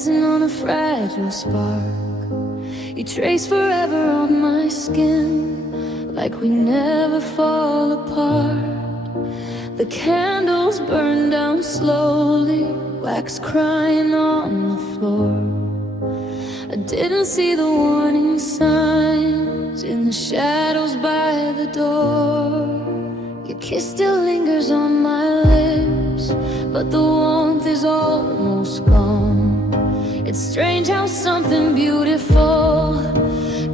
dancing on a fragile spark. You trace forever on my skin, like we never fall apart. The candles burn down slowly, wax crying on the floor. I didn't see the warning signs in the shadows by the door. Your kiss still lingers on my lips, but the warmth is almost gone. It's strange how something beautiful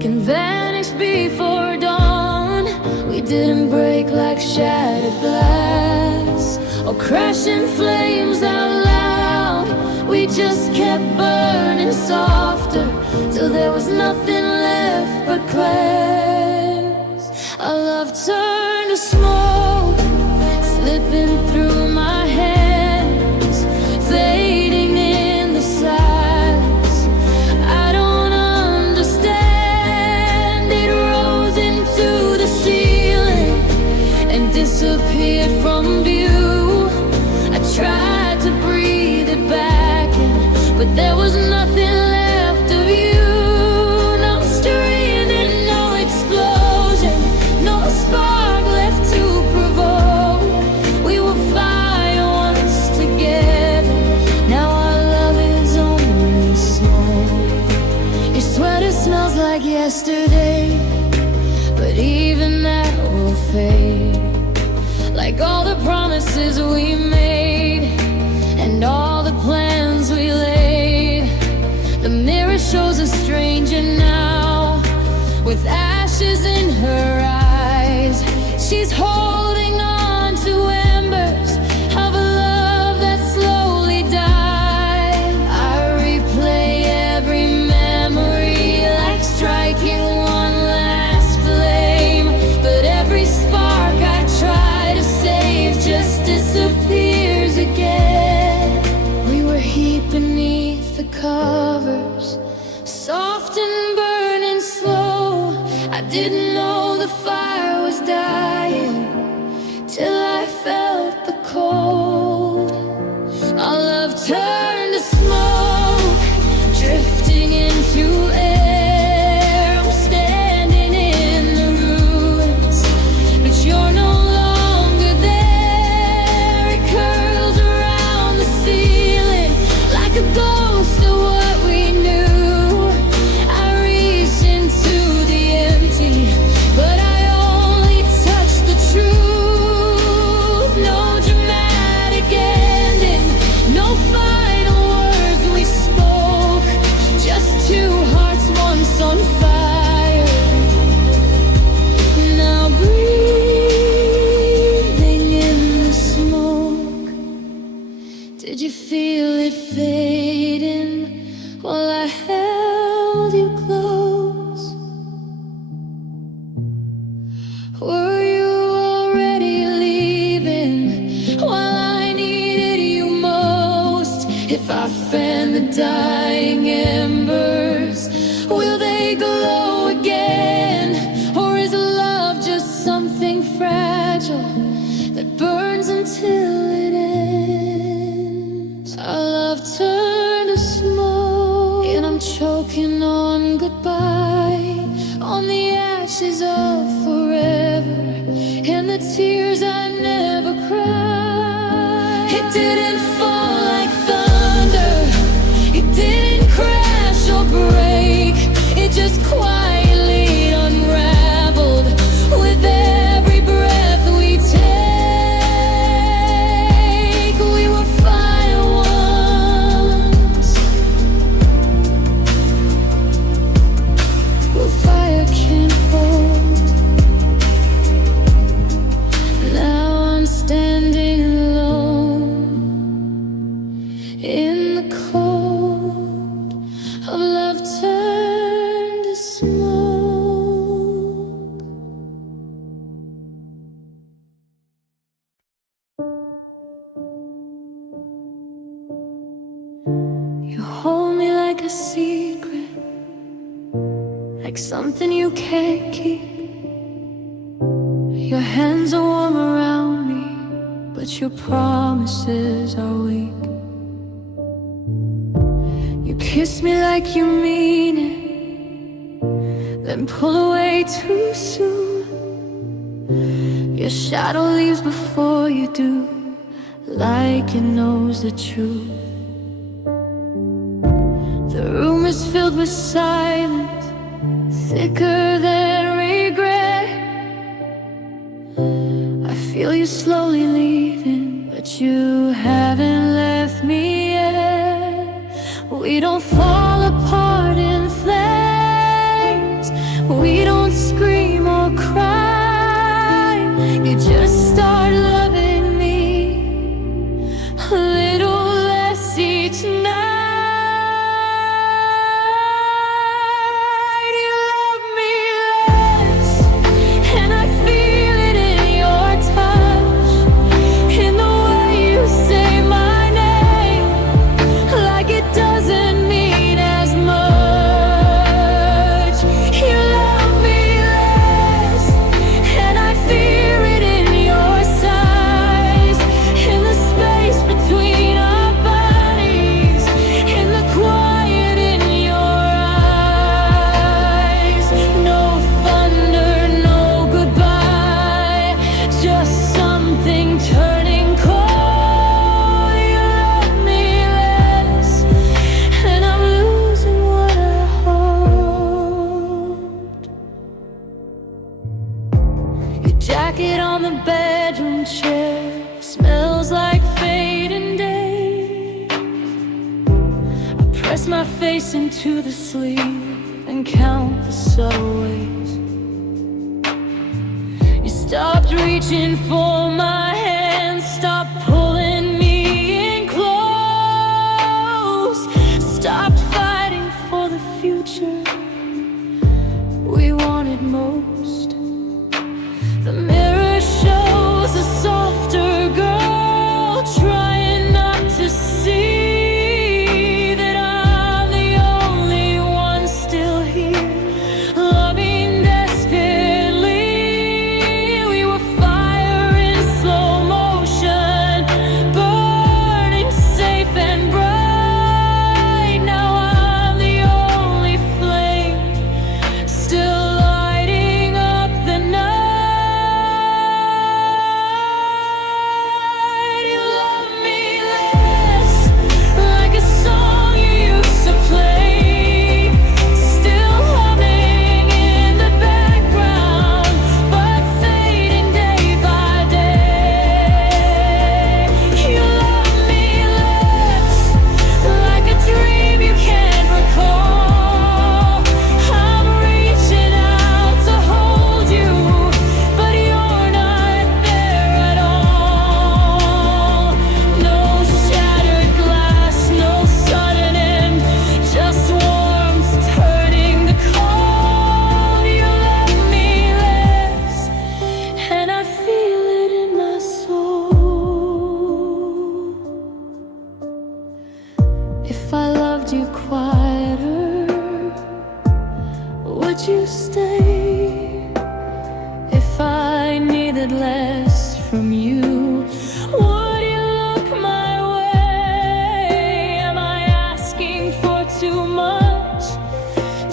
can vanish before dawn. We didn't break like shattered glass or crash in flames out loud. We just kept burning softer till there was nothing left but glass. Our love turned to smoke, slipping through my hands, fading in the silence. I don't understand. It rose into the ceiling and disappeared from view. I tried to breathe it back in, but there was nothing left of you. No streaming, no explosion, no spark left to provoke. We were fire once together, now our love is only smoke. Your sweater smells like yesterday, but even that will fade. Like all the promises we made and all the plans we laid. The mirror shows a stranger now, with ashes in her eyes. She's holding on to embers of a love that slowly died. I replay every memory like striking one last flame, but every spark I try to save just disappears again. We were heat beneath the covers, soft and burning slow. I didn't know the fire was dying till I felt the cold. Our love turned to smoke, drifting into air. I'm standing in the ruins, but you're no longer there. It curls around the ceiling like a ghost of what we knew. I reach into the empty, but I only touch the truth. No dramatic ending, no final words we spoke, just two hearts once on fire, now breathing in the smoke. Did you feel it fading while I held you close? Were you already leaving while I needed you most? If I fan the dying embers, will they glow again? Or is love just something fragile that burns until it ends? Our love turned to smoke, and I'm choking on goodbye, on the ashes of forever, and the tears I never cried. It didn't fall like thunder, it didn't crash or break, it just quietly unraveled with every breath we take. We were fire once, but fire can't hold. Now I'm standing alone in the cold of love turned to smoke. You hold me like a secret, like something you can't keep. Your hands are warm around me, but your promises are weak. You kiss me like you mean it, then pull away too soon. Your shadow leaves before you do, like it knows the truth. The room is filled with silence, thicker than regret. I feel you slowly leaving, but you haven't left me yet. We don't fall apart in flames, we don't scream or cry. You just start loving me a little less each night. You love me less, and I feel it in your touch, in the way you say my name, like it doesn't mean as much. You love me less, and I fear it in your sighs, in the space between our bodies, in the quiet in your eyes. No thunder, no goodbye, just something turning cold. You love me less, and I'm losing what I hold. Your jacket on the bedroom chair smells like fading day. I press my face into the sleeve and count the subtle ways you stopped reaching for my hand, stopped pulling me in close, stopped fighting for the future we wanted most. The mirror shows a softer girl, trying not to see that I'm the only one still here, loving desperately. We were fire in slow motion, burning safe and bright. Now I'm the only flame still lighting up the night. You love me less, like a song you used to play, still humming in the background, but fading day by day. You love me less, like a dream you can't recall. I'm reaching out to hold you, but you're not there at all. No shattered glass, no sudden end, just warmth turning the cold. You love me less, and I feel it in my soul. If I loved you quieter, would you stay? If I needed less from you, would you look my way? Am I asking for too much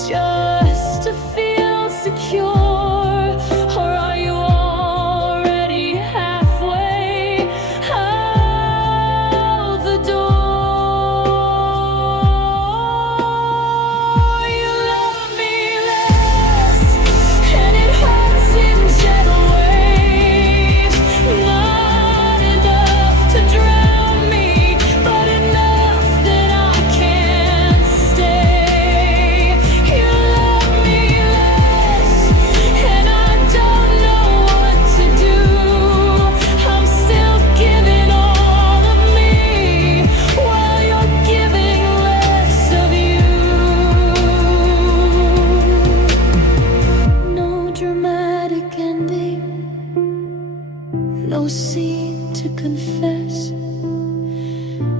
just to feel secure? Or are you already halfway out the door? You love me less, and it hurts in gentle ways. Not enough to drown me, but enough that I can't stay. You love me less, and I don't know what to do. I'm still giving all of me, while you're giving less of you. No dramatic ending, no scene to confess,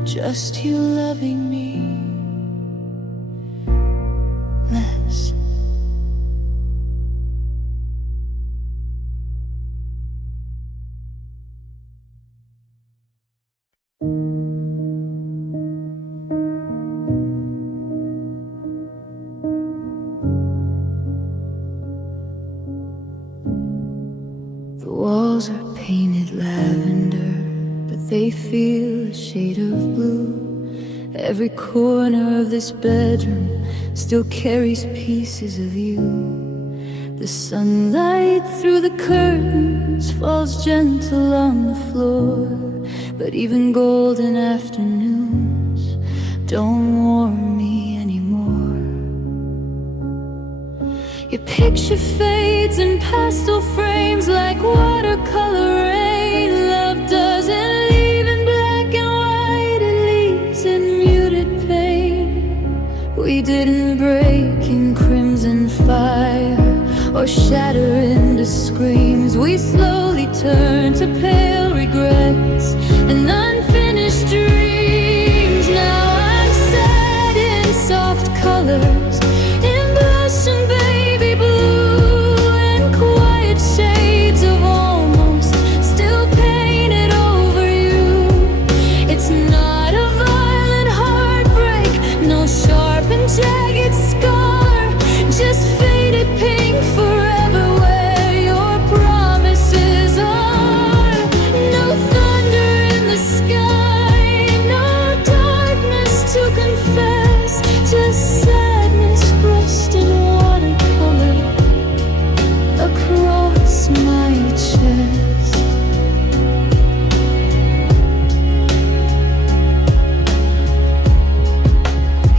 just you loving me less. walls are painted lavender, but they feel a shade of blue. Every corner of this bedroom still carries pieces of you. The sunlight through the curtains falls gentle on the floor, but even golden afternoons don't warm me anymore. Your picture fades in pastel frames like watercolor rain. Love doesn't leave in black and white, it leaves in muted pain. We didn't break in crimson fire or shatter into screams. We slowly turn to pale regrets and unfinished dreams. Now I'm sad in soft colors, in blush and baby blue, and quiet shades of almost still painted over you. It's not a violent heartbreak, no sharp and jagged scar, just faded pink forever where your promises are. No thunder in the sky, no darkness to confess, just sadness brushed in watercolor across my chest.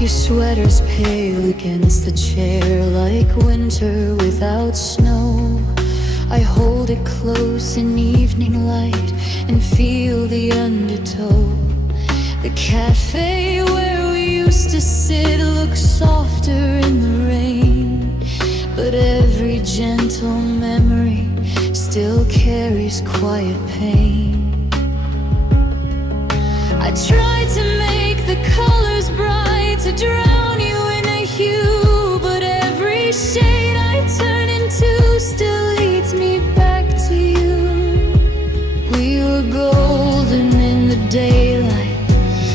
Your sweater's pale against the chair like winter without snow. I hold it close in evening light and feel the undertow. The cafe where we used to sit looks softer in the rain, but every gentle memory still carries quiet pain. I tried to make the colors bright, to drown you in a hue, but every shade I turn into still leads me back to you. We were golden in the daylight,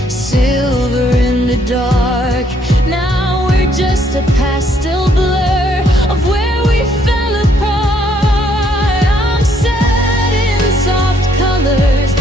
silver in the dark. Now we're just a pastel blur of where we fell apart. I'm sad in soft colors,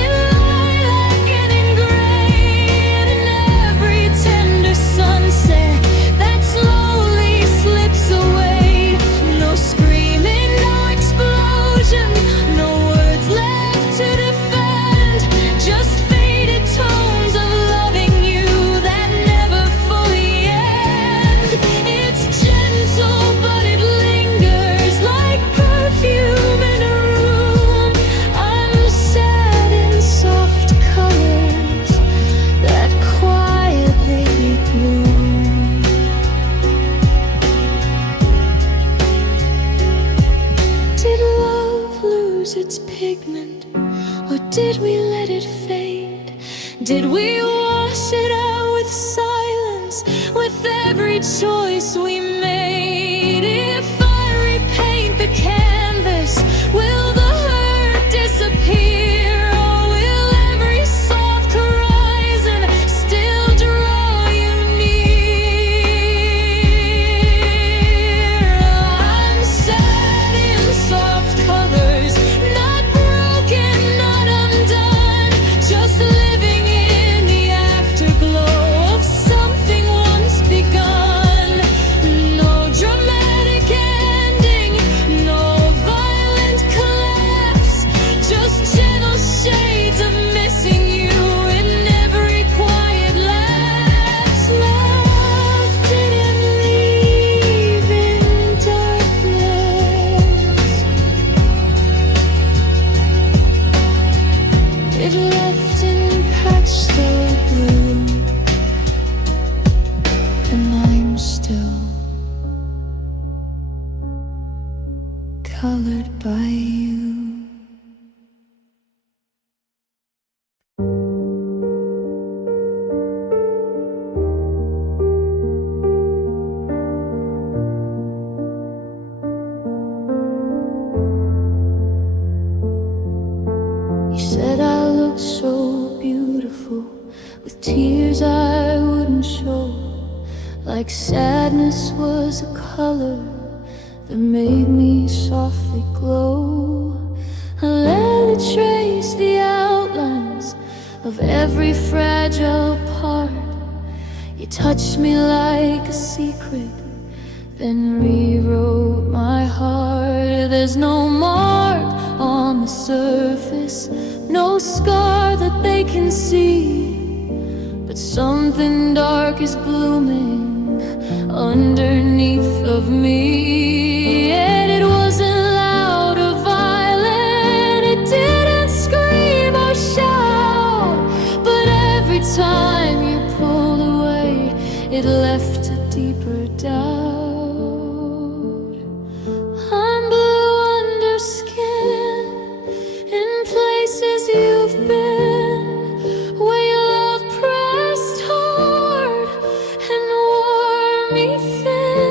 in lilac and in gray, and in every tender sunset that slowly slips away. No screaming, no explosion, no words left to defend, just faded tones of loving you that never fully end. It's gentle but it lingers like perfume in a room. I'm sad in soft colors that quietly bloom. Did love lose its pigment, or did we let it fade? Did we wash it out with silence, with every choice we made? If I repaint the canvas, will the hurt disappear, or will every soft horizon still draw you near? I'm sad in soft colors, not broken, not undone, just living in the afterglow of something once begun. No dramatic ending, no violent collapse, just gentle shades of missing you in every quiet lapse. Love didn't leave in darkness, it left in pastel blue, and I'm still colored by you. You said I looked so beautiful, with tears I wouldn't show, like sadness was a color that made me softly glow. I let it trace the outlines of every fragile part. You touched me like a secret, then rewrote my heart. There's no mark on the surface, no scar that they can see, but something dark is blooming underneath of me. And it wasn't loud or violent, it didn't scream or shout, but every time you pulled away, it left a deeper doubt. I'm blue under skin, in places you've been, where your love pressed hard and wore me thin.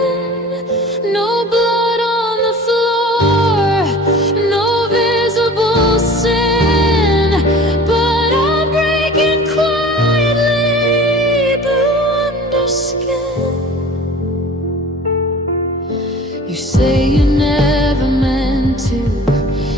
No blood on the floor, no visible sin, but I'm breaking quietly, blue under skin. You say you never meant to,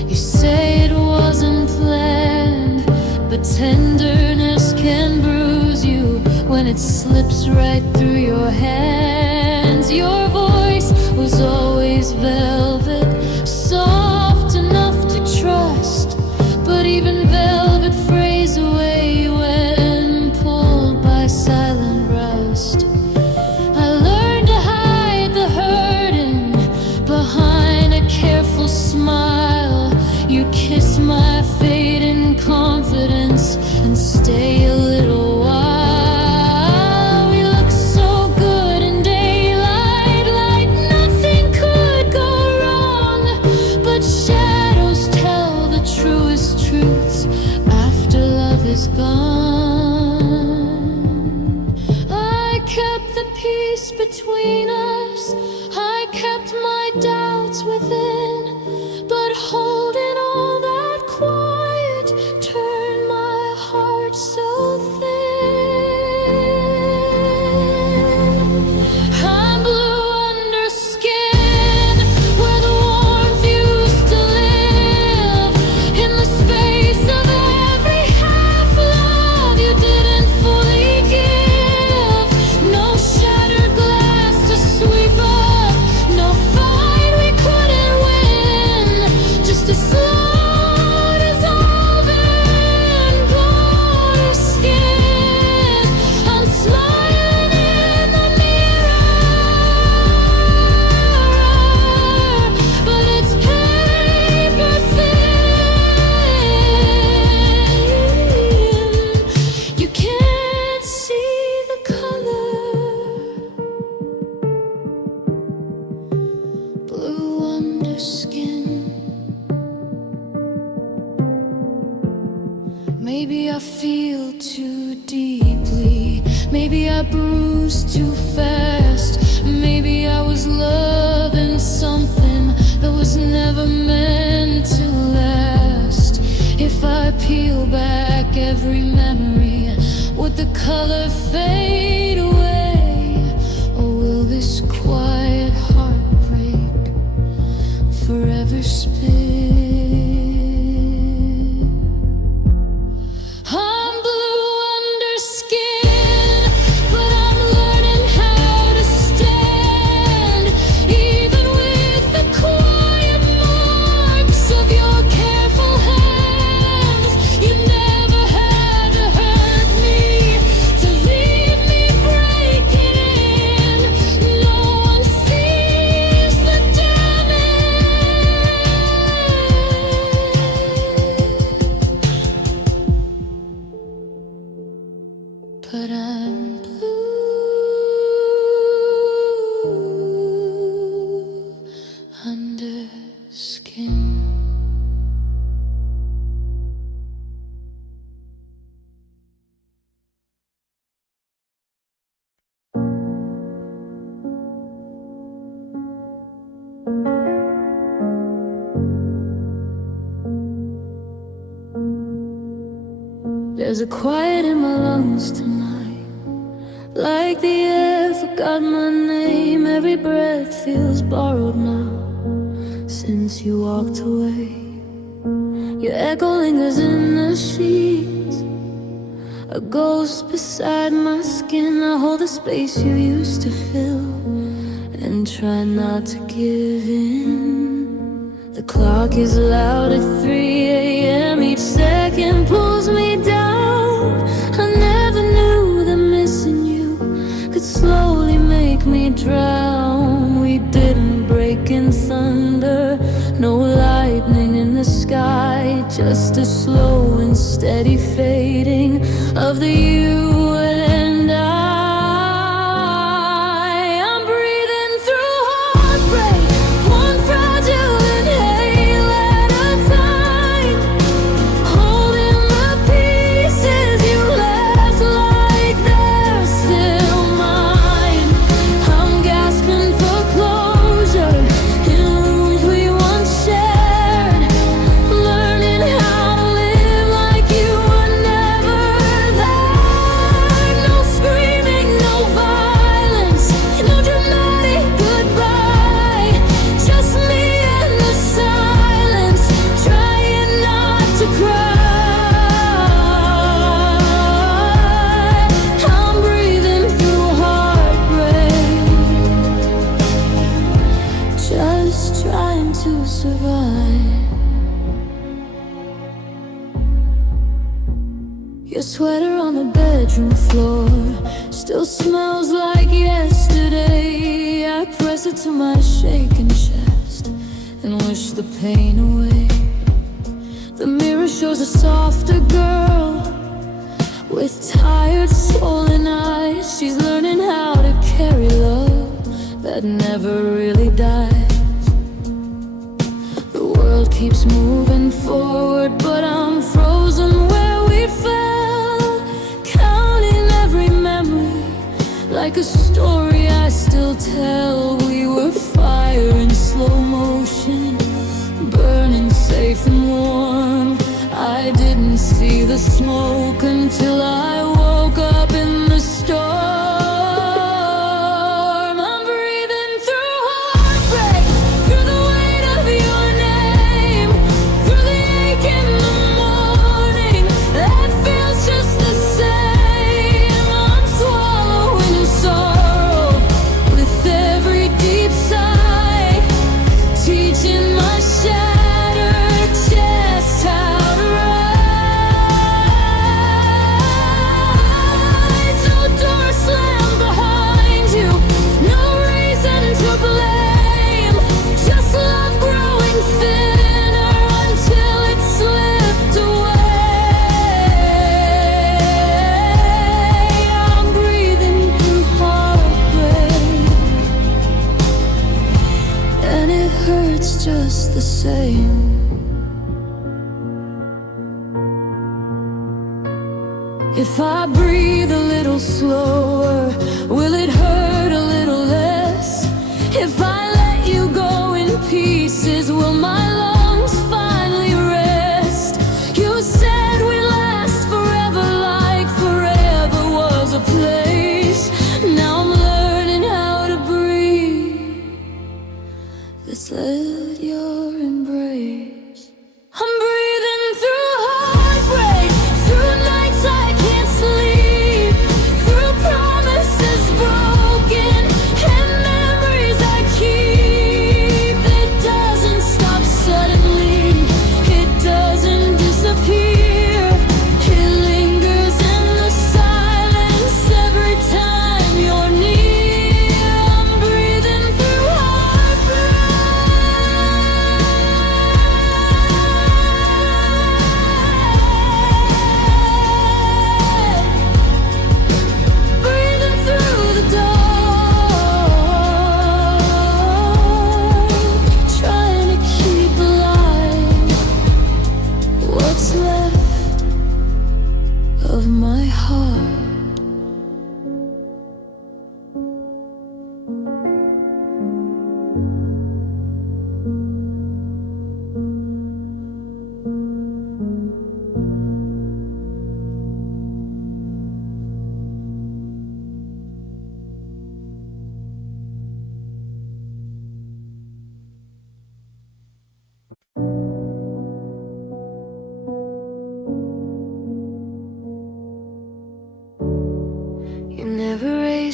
you say it wasn't planned, but tenderness can bruise you when it slips right through your hands. Your voice was always velvet, soft enough to trust, but even velvet frays away when pulled by silent rust. I learned to hide the hurting behind a careful smile. You kiss my fate in confidence and stay a little while. We look so good in daylight, like nothing could go wrong, but shadows tell the truest truths after love is gone. I kept the peace between us, I kept my doubts within, but holding all that quiet turned my heart so thin. I'm blue under skin, where the warmth used to live, in the space of every half love you didn't fully give. No shattered glass to sweep up, no fight we couldn't win, just a slow dissolving blue skin. I'm smiling in the mirror, but it's paper thin. You can't see the color, blue under skin. Maybe I feel too deeply, maybe I bruised too fast, maybe I was loving something that was never meant to last. If I peel back every memory, would the color fade away, or will this quiet heartbreak forever spin? I'm blue under skin, but I'm learning how to stand, even with the quiet marks of your careful hands. You never had to hurt me, to leave me breaking in. No one sees the damage, but I'm blue under skin. There's a quiet in my lungs tonight, like the air forgot my name. Every breath feels borrowed now, since you walked away. Your echo lingers in the sheets, a ghost beside my skin. I hold the space you used to fill and try not to give in. The clock is loud at 3 a.m. Each second pulls me down. I never knew that missing you could slowly make me drown. We didn't break in thunder, no lightning in the sky, just a slow and steady fading of the you and I. I'm breathing through heartbreak, one fragile inhale at a time, holding the pieces you left like they're still mine. I'm gasping for closure in rooms we once shared, learning how to live like you were never there. No screaming, no violence, no dramatic goodbye, just me and the silence, trying not to cry. I'm breathing through heartbreak, just trying to survive. Your sweater on the bedroom floor still smells like yesterday. I press it to my shaking chest and wish the pain away. The mirror shows a softer girl with tired, swollen eyes. She's learning how to carry love that never really dies. The world keeps moving forward, but I'm frozen where we fell, counting every memory like a story I still tell. We were fire in slow motion, burning safe and warm. I didn't see the smoke until I woke up in the storm. I'm breathing through heartbreak, through the weight of your name, through the ache in the morning that feels just the same. I'm swallowing sorrow with every deep sigh, teaching my shattered chest how to rise. No door slammed behind you, no reason to blame, just love growing thinner until it slipped away. I'm breathing through heartbreak, and it hurts just the same. If I breathe a little slower, will it hurt a little less? If I let you go in pieces, will my lungs finally rest? You said we last forever, like forever was a place. Now I'm learning how to breathe. Let's let your embrace. I'm breathing through heartbreak, through nights I can't sleep, through promises broken and memories I keep. It doesn't stop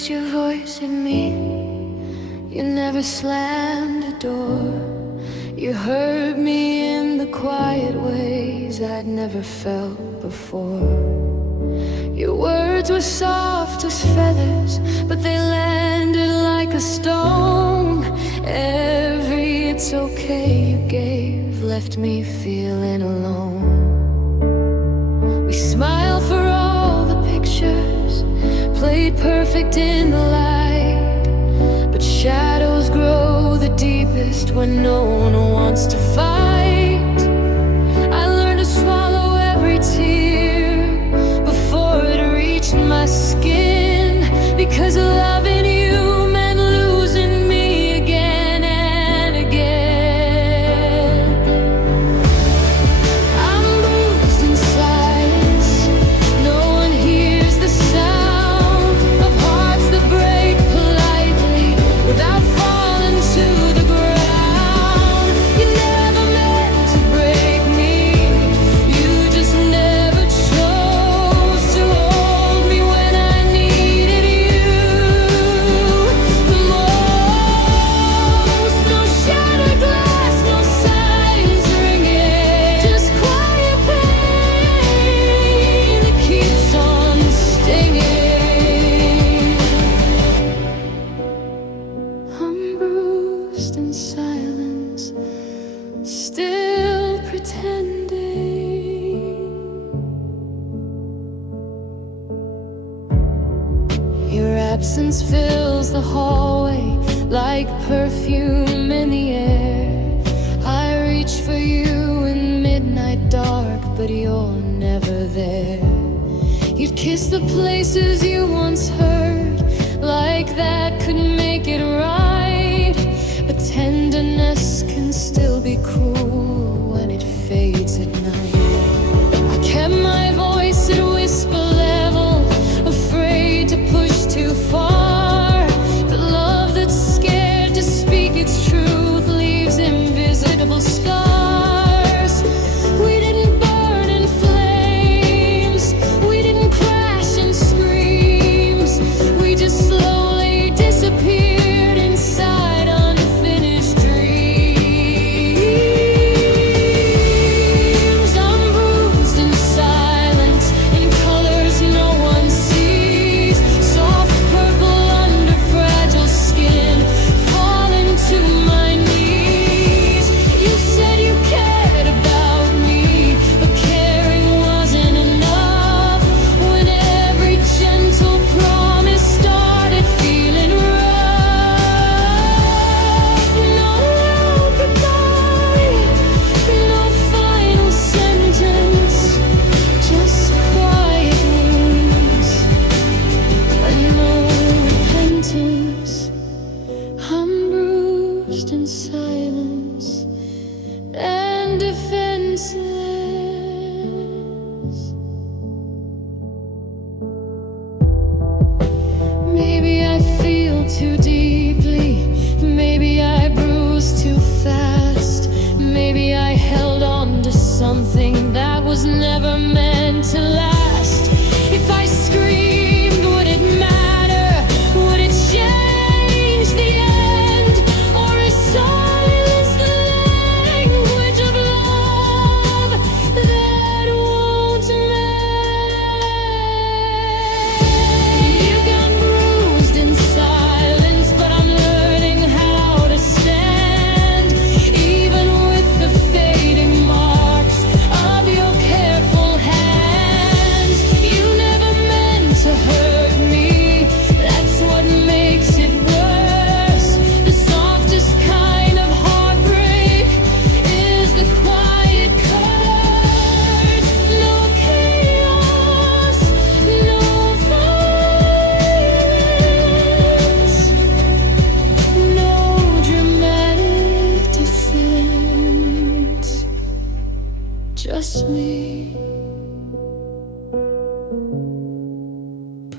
raised your voice at me. You never slammed a door. You heard me in the quiet ways I'd never felt before. Your words were soft as feathers, but they landed like a stone. Every "it's okay" you gave left me feeling alone. We smiled for all the pictures, played perfect in the light, but shadows grow the deepest when no one wants to fight. I learned to swallow every tear before it reached my skin, because loving you meant losing me again and again. I'm bruised in silence. No one hears the sound of hearts that break politely without falling to the ground. You never meant to break me. You just never chose to hold me when I needed you the most. No shattered glass, no signs ringing, just quiet pain that keeps on stinging. I'm bruised in silence, still pretending. Your absence fills the hallway like perfume in the air. I reach for you in midnight dark, but you're never there. You'd kiss the places you once hurt, like that could make it right. But tenderness can still be cruel when it fades at night. I kept my voice at whisper level, afraid to push too far. But love that's scared to speak its truth leaves invisible scars. We didn't burn in flames, we didn't crash in screams. We just slowly disappeared inside unfinished dreams. I'm bruised in silence, in colors no one sees. Soft purple under fragile skin, falling to my knees. You said you cared about me, but caring wasn't enough. When every gentle promise started feeling rough. No goodbye, no final sentence, just quiet wounds and no repentance. I'm bruised in silence and defenseless. Maybe I feel too deeply, maybe I bruised too fast, maybe I held on to something that was never meant to last. If I screamed, would it matter? Would it change the end? Or is silence the language of love that won't mend? You got bruised in silence, but I'm learning how to stand, even with the fading marks of your careful hands. You never meant to hurt me, that's what makes it worse. The softest kind of heartbreak is the quiet curse. No chaos, no violence, no dramatic defense, just me,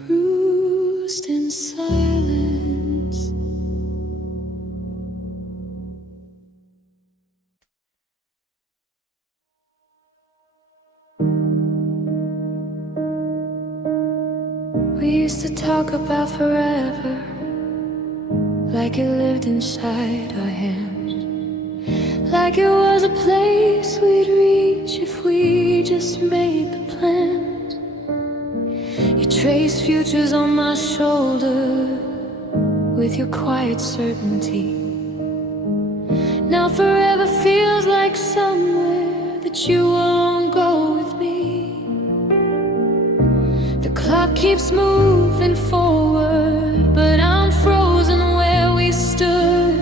bruised in silence. We used to talk about forever, like it lived inside our hands, like it was a place we'd reach if we just made the plans. You trace futures on my shoulder with your quiet certainty. Now forever feels like somewhere that you won't go with me. The clock keeps moving forward, but I'm frozen where we stood.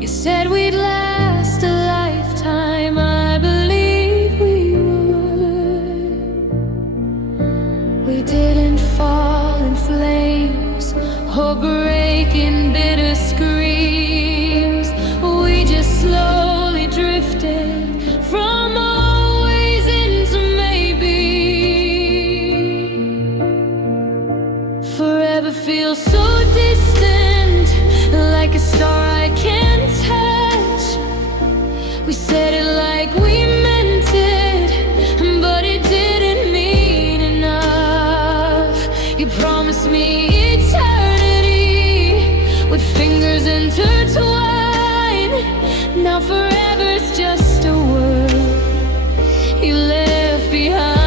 You said we'd last a lifetime, I believe we would. We didn't fall in flames or break in bitter screams. We just slowly drifted from always into maybe. Forever feels so distant, like a star I can't touch. We said it like we meant it, but it didn't mean enough. You promised me eternity with fingers intertwined. Now forever's just a word you left behind.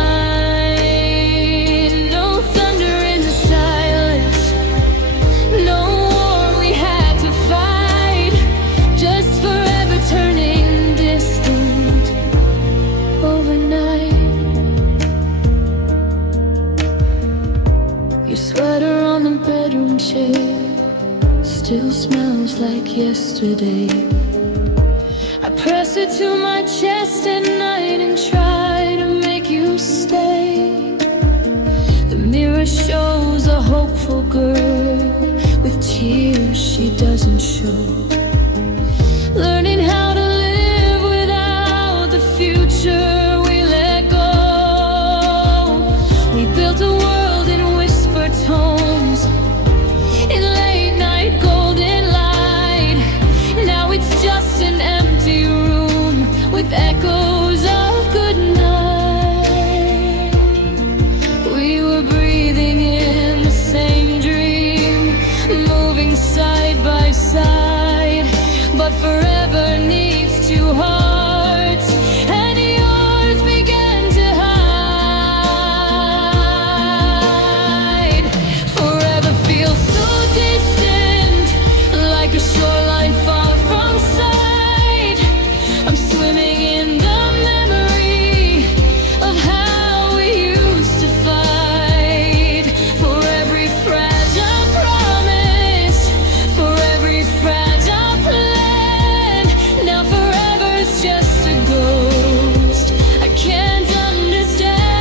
No thunder in the silence, no war we had to fight, just forever turning distant overnight. Your sweater on the bedroom chair still smells like yesterday. I press it to my chest at night and try to make you stay. The mirror shows a hopeful girl with tears she doesn't show, learning how to live without the future we let go. We built a world in whisper tones, in late night golden light. Now it's just an empty room with echoes of good night. We were breathing in the same dream, moving side by side, but forever needs two hearts, and yours began to hide. Forever feels so distant, like a shoreline far from sight. I'm swimming in the memory of how we used to fight. For every fragile promise, for every fragile plan. Now forever's just a ghost I can't understand.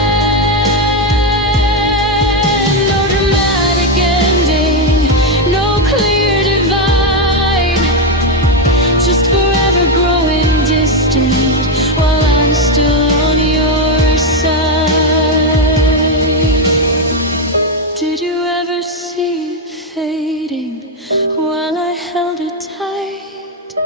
No dramatic ending, no clear divide, just forever growing distant while I'm still on your side. Did you ever see it fading while I held it tight?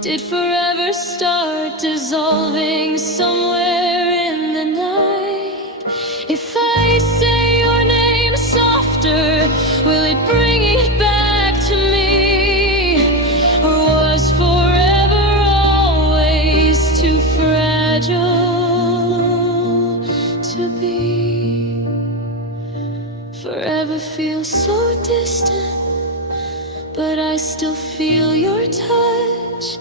Did forever start dissolving somewhere in the night? If I say your name softer, will it bring it back to me? Or was forever always too fragile to be? Forever feels so distant, but I still feel your touch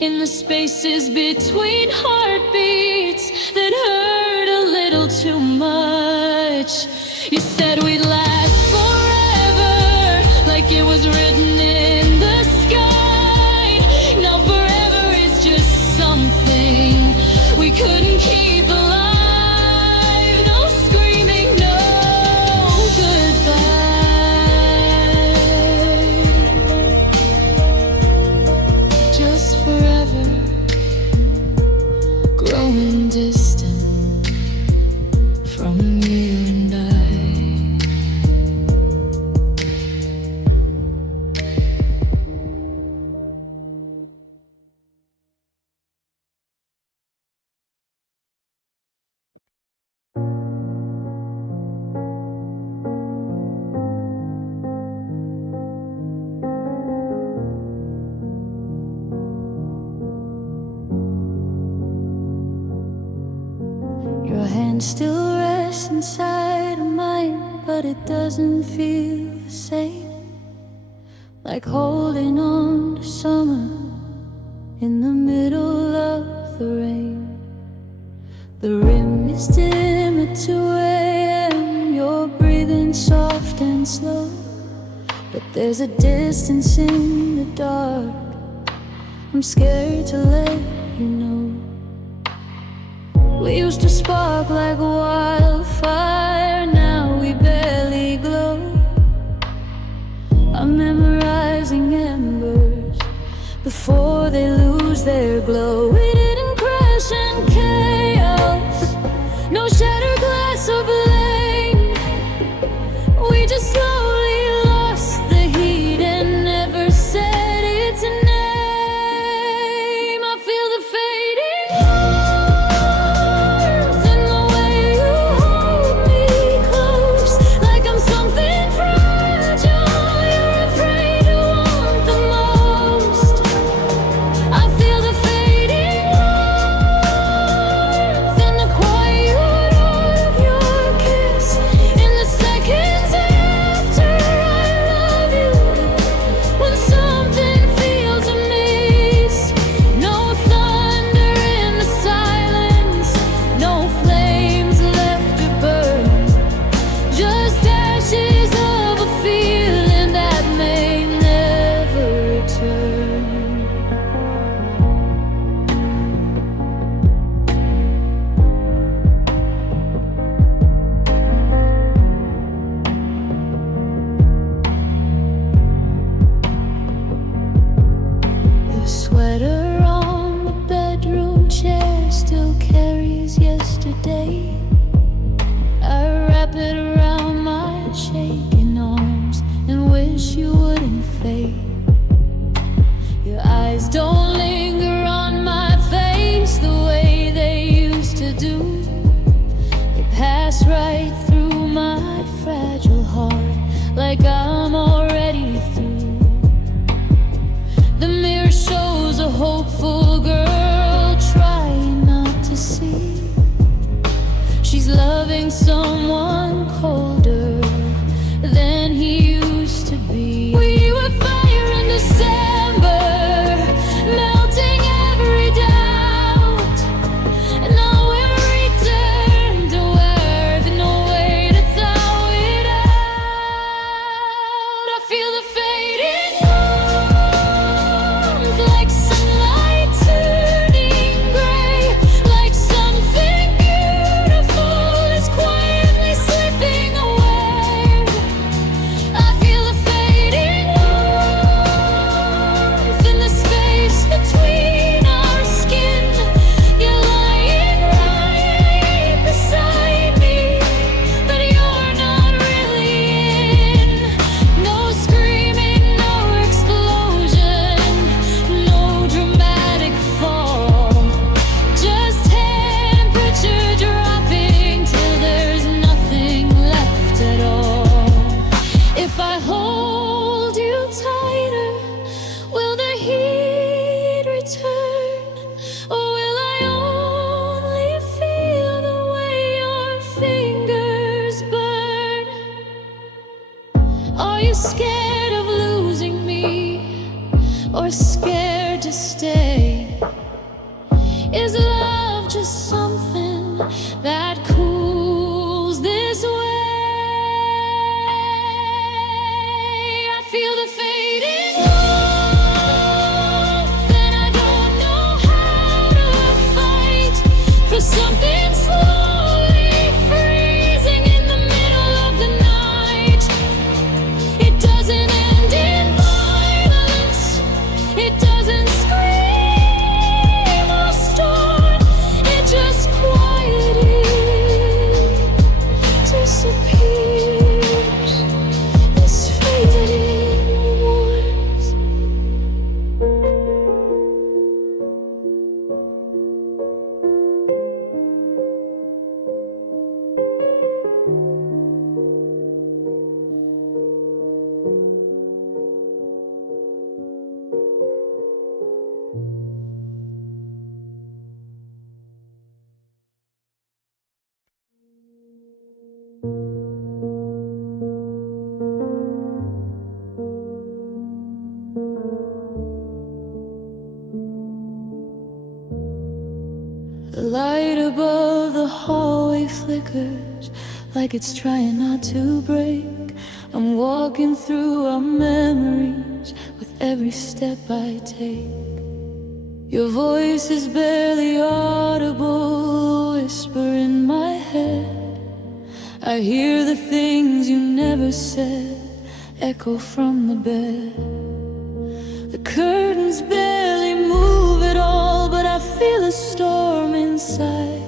in the spaces between heartbeats that hurt a little too much. You said we'd last forever, like it was written in the sky. Now forever is just something we couldn't keep alive. No screaming, no goodbye, just forever growing distant from you and I. can still rest inside of mine, but it doesn't feel the same, like holding on to summer in the middle of the rain. The rim is dim at 2 a.m. You're breathing soft and slow, but there's a distance in the dark. I'm scared to let you know. We used to spark like a wildfire, now we barely glow. I'm memorizing embers before they lose their glow. We didn't crash in chaos, no shattered glass or blame. We just slowly lost the heat and never said its name. I feel the fading warmth in the way you hold me close, like I'm something fragile you're afraid to want the most. I feel the fading warmth in the quiet of your kiss, in the seconds after I love you, when something feels amiss. No thunder in the silence, no flames left to burn, just ashes of a feeling that may never return. Your sweater on the bedroom chair still carries yesterday. I wrap it around my shaking arms and wish you wouldn't fade. Your eyes don't linger on my face the way they used to do. They pass right through my fragile heart, like I'm already through. The mirror shows a hopeful girl trying not to see she's loving someone colder than he used to be. We were fire in December, melting every doubt, and now we're returned to earth, no way to thaw it out. I feel the fading warmth, like sunlight turning gray, like something beautiful is quietly slipping away. I feel the fading warmth in the space between our skin. You're lying right beside me, but you're not really in. No screaming, no explosion, no dramatic fall, just temperature dropping till there's nothing left at all. If I hold you tighter, will the heat return, or will I only feel the way your fingers burn? Are you scared of losing me, or scared to stay? Is love just something that cools this way? I feel the fading warmth, and I don't know how to fight for something slowly freezing in the middle of the night. It doesn't end in violence, it doesn't scream or storm, it just quietly disappears. This fading warmth. The light above the hallway flickers like it's trying not to break. I'm walking through our memories with every step I take. Your voice is barely audible, a whisper in my head. I hear the things you never said echo from the bed. The curtains barely move at all, but I feel a storm inside.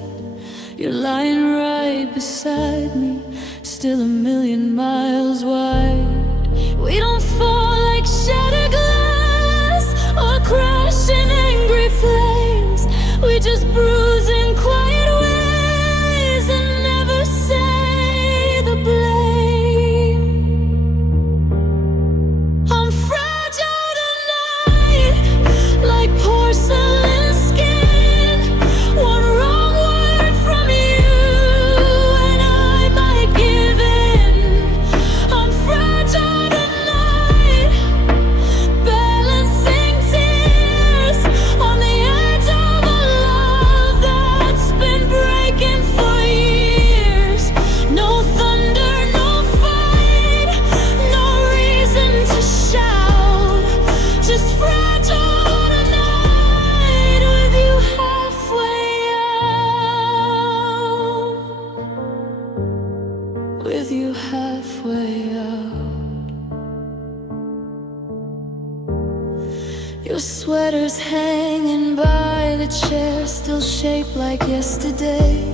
You're lying right beside me, still a million miles wide. We don't fall like shattered glass or crash in angry flames. We just bruise in quiet ways and never say the blame. I'm fragile tonight, like porcelain skin. One wrong word from you and I might give in. I'm fragile tonight, balancing tears on the edge of a love that's been breaking for years. No thunder, no fight, no reason to shout. Just fragile tonight with you halfway out. With you halfway out. Your sweater's hanging by the chair, still shaped like yesterday.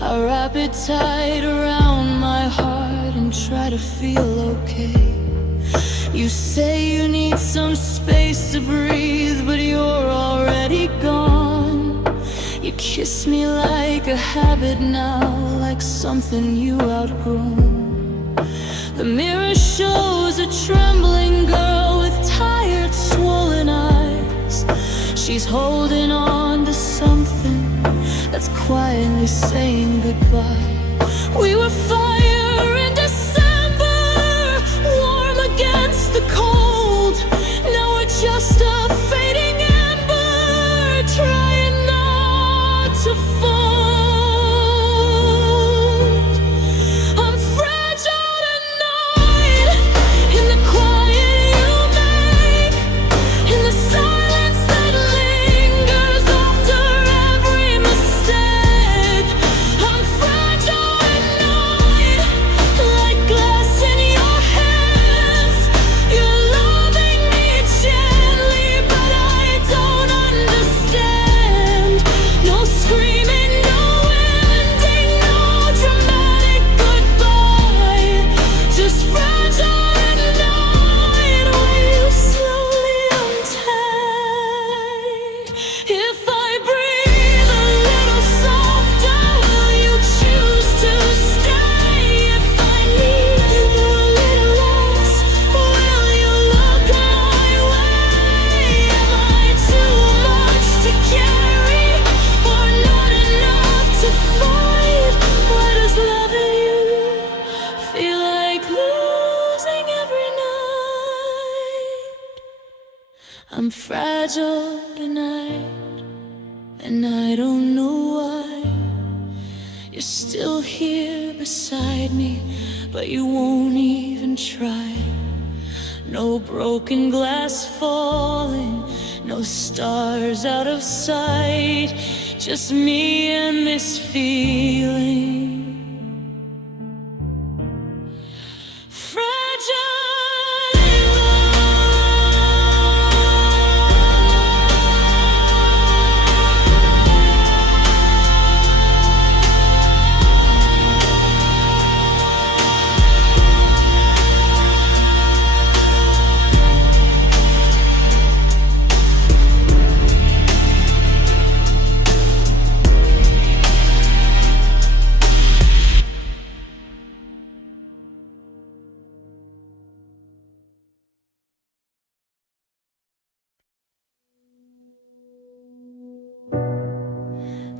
I wrap it tight around my heart and try to feel okay. You say you need some space to breathe, but you're already gone. You kiss me like a habit now, like something you outgrown. The mirror shows a trembling girl with tired, swollen eyes. She's holding on to something that's quietly saying goodbye. We were fire in December, warm against the cold. Now we're just a fading ember, trying not to fold. I'm fragile tonight, in the quiet you make, in the silence that lingers after every mistake. I'm fragile tonight, like glass in your hands. You're loving me gently, but I don't understand. No screaming, no ending, no dramatic goodbye. Just fragile tonight, will you slowly untie? If I breathe a little softer, will you choose to stay? If I need you a little less, will you look my way? Am I too much to carry or not enough to fight? Why does loving you feel like losing every night? I'm fragile tonight, and I don't know why. You're still here beside me, but you won't even try. No broken glass falling, no stars out of sight. Just me and this feeling.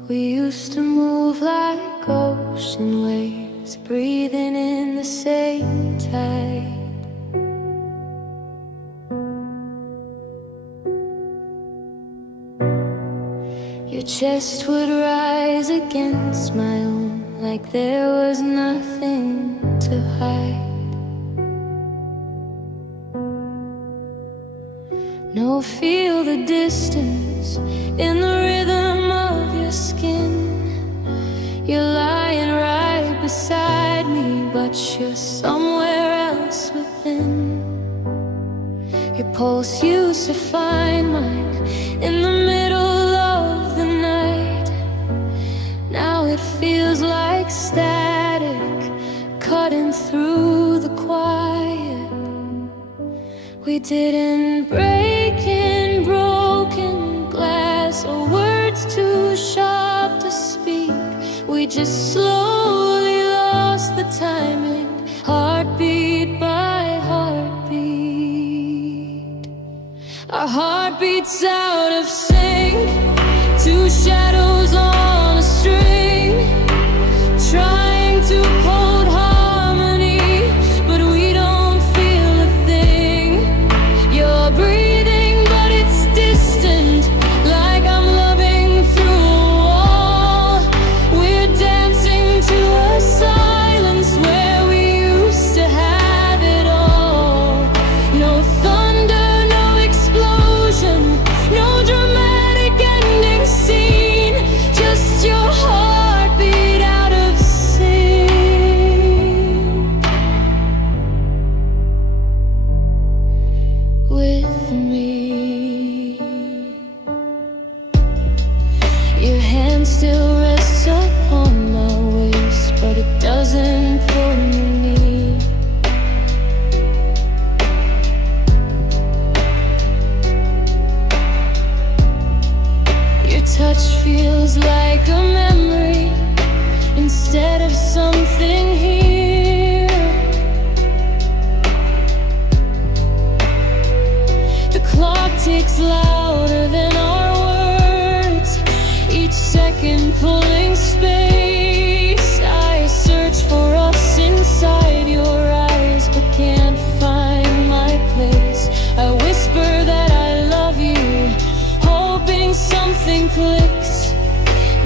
We used to move like ocean waves, breathing in the same tide. Your chest would rise against my own, like there was nothing to hide. No, feel the distance in the rhythm of your skin. You're lying right beside me, but you're somewhere else within. Your pulse used to find mine in the middle of the night. Now it feels like static cutting through the quiet. We didn't break in broken glass or words too sharp to speak. We just slowly lost the timing, heartbeat by heartbeat. Our heartbeats out of sync, two shadows on a string, trying to hold harmony, but we don't feel a thing. You're breathing, but it's distant, like I'm loving through a wall. We're dancing to a silence where we used to have it all. No thunder, no explosion, no dramatic ending scene, just your heartbeat out of sync with me. Your hand still rests upon my waist, but it doesn't pull me near. Your touch feels like a memory instead of something here. The clock ticks louder than our words, each second pulling space. I search for us inside your eyes, but can't find my place. I whisper that I love you, hoping something clicks,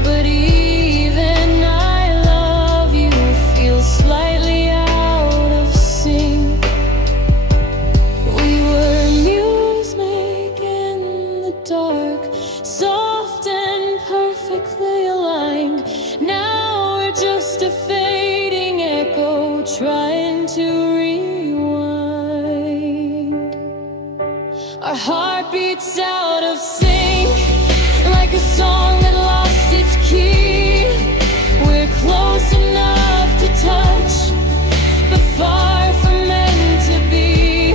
but even I love you feels slightly out of sync. We were music in the dark, soft and perfectly aligned. Now we're just a fading echo, trying to rewind. Our heartbeats out of sync, like a song that lost its key. We're close enough to touch, but far from meant to be.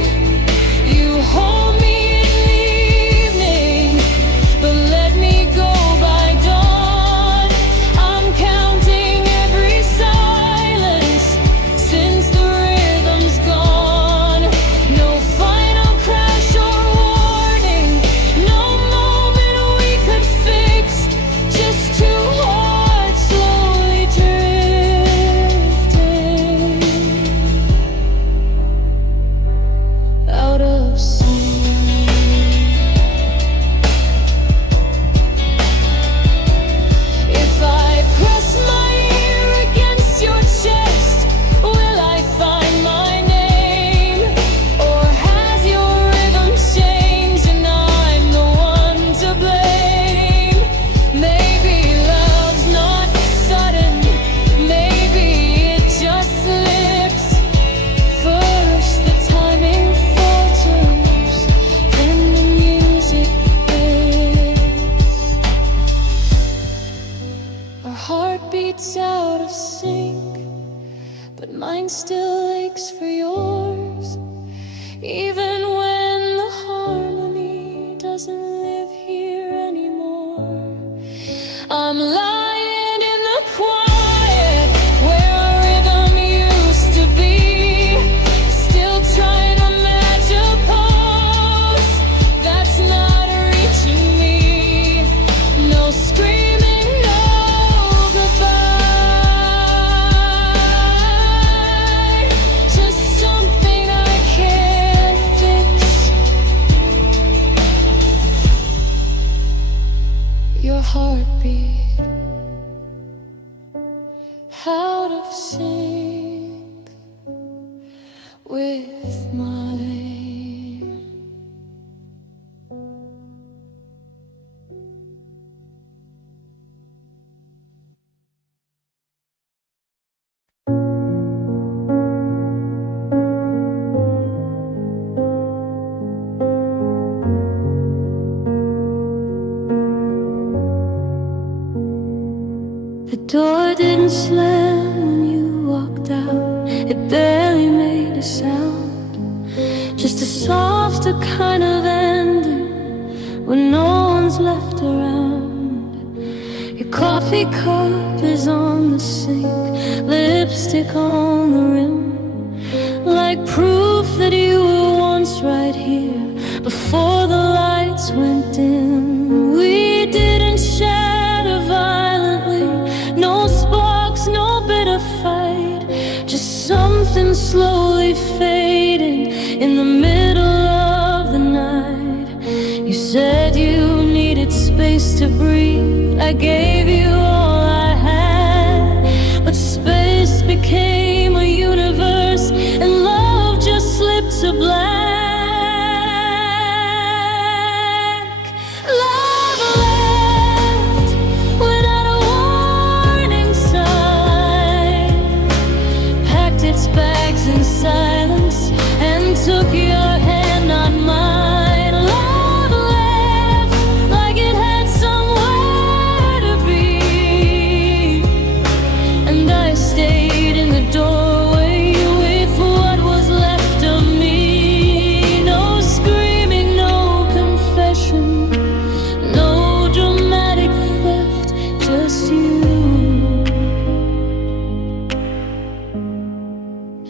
You hold me in the evening, but let me go by dawn. I'm counting every silence since the rhythm's gone. No final crash or warning, no moment we could fix, just two hearts slowly drifting out of sync. If I press my ear against your chest, will I find my name? Or has your rhythm changed and I'm the one to blame? Maybe love's not sudden, maybe it just slips. First the timing falters, then the music fits. Our heartbeats out of sync, but mine still aches for yours, even when the harmony doesn't live here anymore. I'm lying in the quiet where our rhythm used to be, still trying to match a pulse that's not reaching me. No screaming, no goodbye, just something I can't fix. Your heart heartbeat out of sync with mine. The door didn't slam when you walked out. It barely made a sound. Just a softer kind of ending when no one's left around. Your coffee cup is on the sink, lipstick on the rim, like proof that you were once right here before the lights went dim. We didn't shatter violently, no sparks, no bitter fight, just something slowly fading in the middle of the night. You said you needed space to breathe. I gave you all I had, but space became a universe and love just slipped to black. Took your hand, not mine. Love left like it had somewhere to be, and I stayed in the doorway with what was left of me. No screaming, no confession, no dramatic theft, just you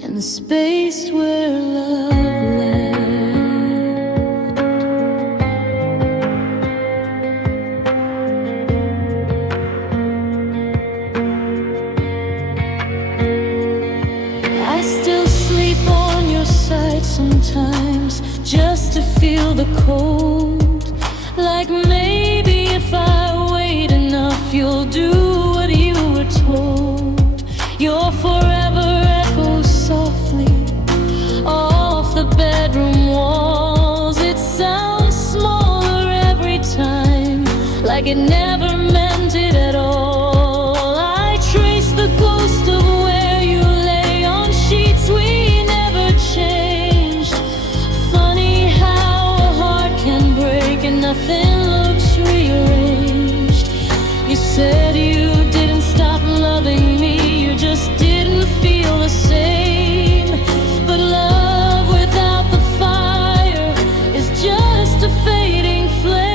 and the space where love. I still sleep on your side sometimes, just to feel the cold. Like maybe if I wait enough, you'll do what you were told. Your forever echoes softly off the bedroom walls. It sounds smaller every time, like it never meant it at all. I trace the ghost of where you lay on sheets we never changed. Funny how a heart can break and nothing looks rearranged. You said you didn't stop loving me, you just didn't feel the same. But love without the fire is just a fading flame.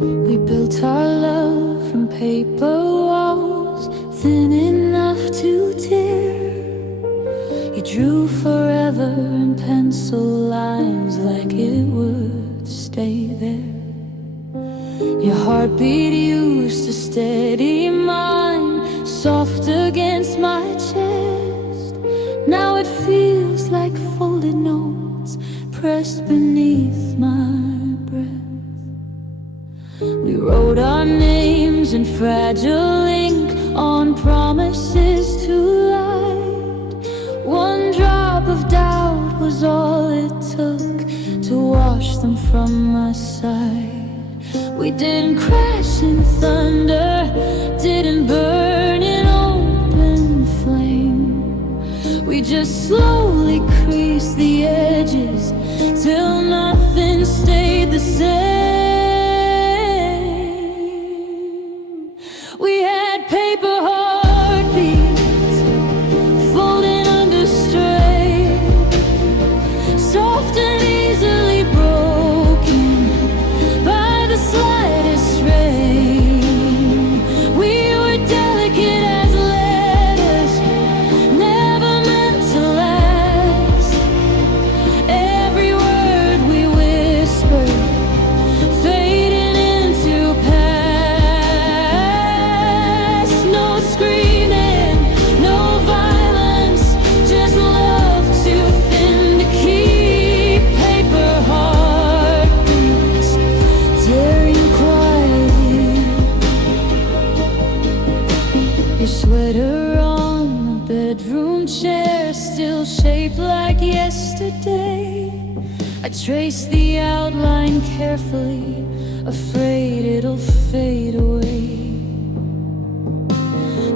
We built our love from paper walls, thin enough to tear. You drew forever in pencil lines like it would stay there. Your heartbeat used to steady mine, soft against my chest. Now it feels like folded notes pressed beneath my breath. We wrote our names in fragile ink on promises to light. One drop of doubt was all it took to wash them from my sight. We didn't crash in thunder, didn't burn in open flame. We just slowly creased the edges till nothing stayed the same. We had paper heartbeats folding under strain, soft and easily broken by the slightest rain. We were delicate as letters, never meant to last. Every word we whispered fading into past. No screaming, no violence, just love too thin to keep. Paper heartbeats tearing quietly. Your sweater on the bedroom chair, still shaped like yesterday. I trace the outline carefully, afraid it'll fade away.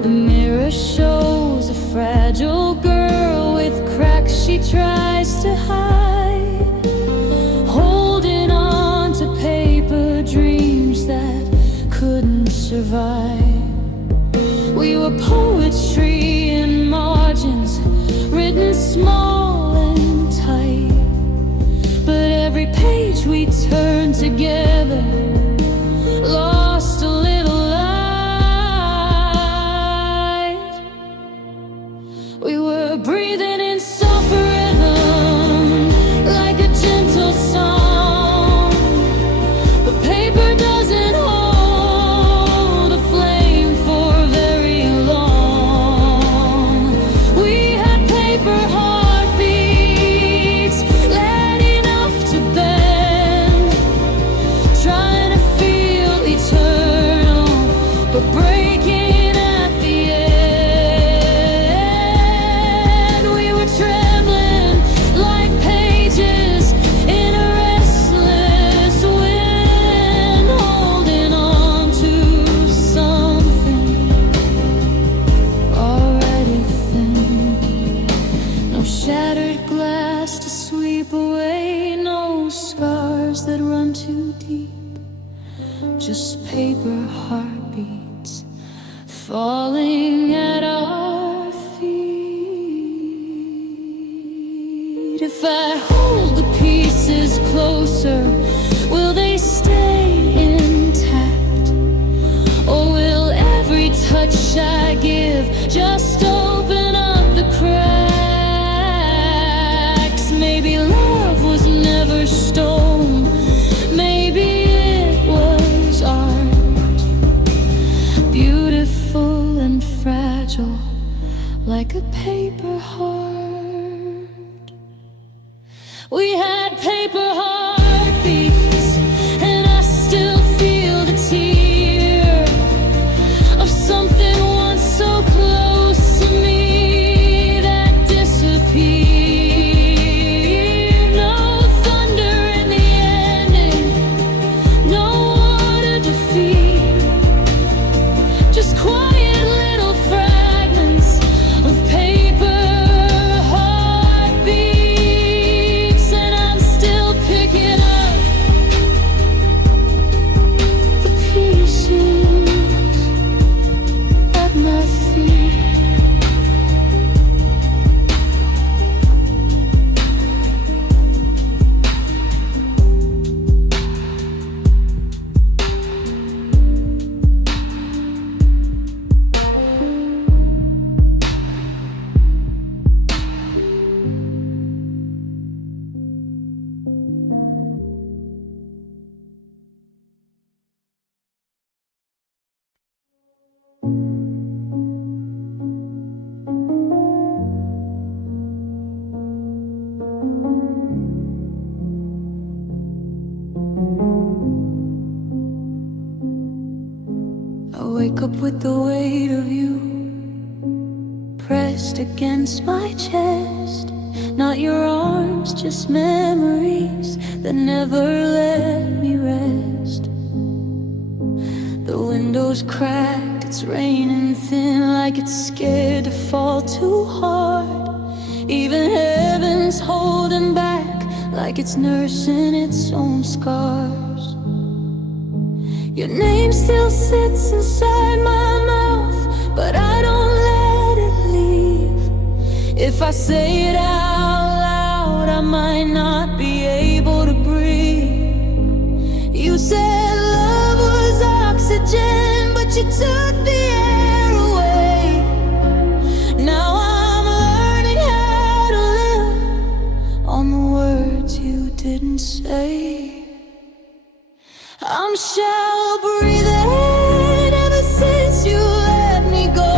The mirror shows a fragile girl with cracks she tries to hide, holding on to paper dreams that couldn't survive. We were poetry in margins, written small and tight, but every page we turned together lost a little light. We were breathing in soft rhythm like a gentle song, but paper doesn't hold a flame for very long. We had paper heartbeats, let enough to bend, trying to feel eternal, but breaking at the end. We were trembling like pages in a restless wind, holding on to something already thin. No shattered glass to sweep away, no scars that run too deep, just paper heartbeats falling at our feet. If I hold the pieces closer, will they stay intact? Or will every touch I give just open up the cracks? Maybe love was never stone, maybe it was art, beautiful and fragile like a paper heart. We had paper heartbeats, and I still feel the tear of something once so close to me that disappeared. No thunder in the ending, no war to defeat, just quiet little fragments of paper heartbeats, and I'm still picking I wake up with the weight of you pressed against my chest. Not your arms, just memories that never let me rest. The window's cracked, it's raining thin, like it's scared to fall too hard. Even heaven's holding back, like it's nursing its own scars. Your name still sits inside my mouth, but I don't let it leave. If I say it out loud, I might not be able to breathe. You said love was oxygen, but you took the air away. Now I'm learning how to live on the words you didn't say. I'm shallow breathing ever since you let me go.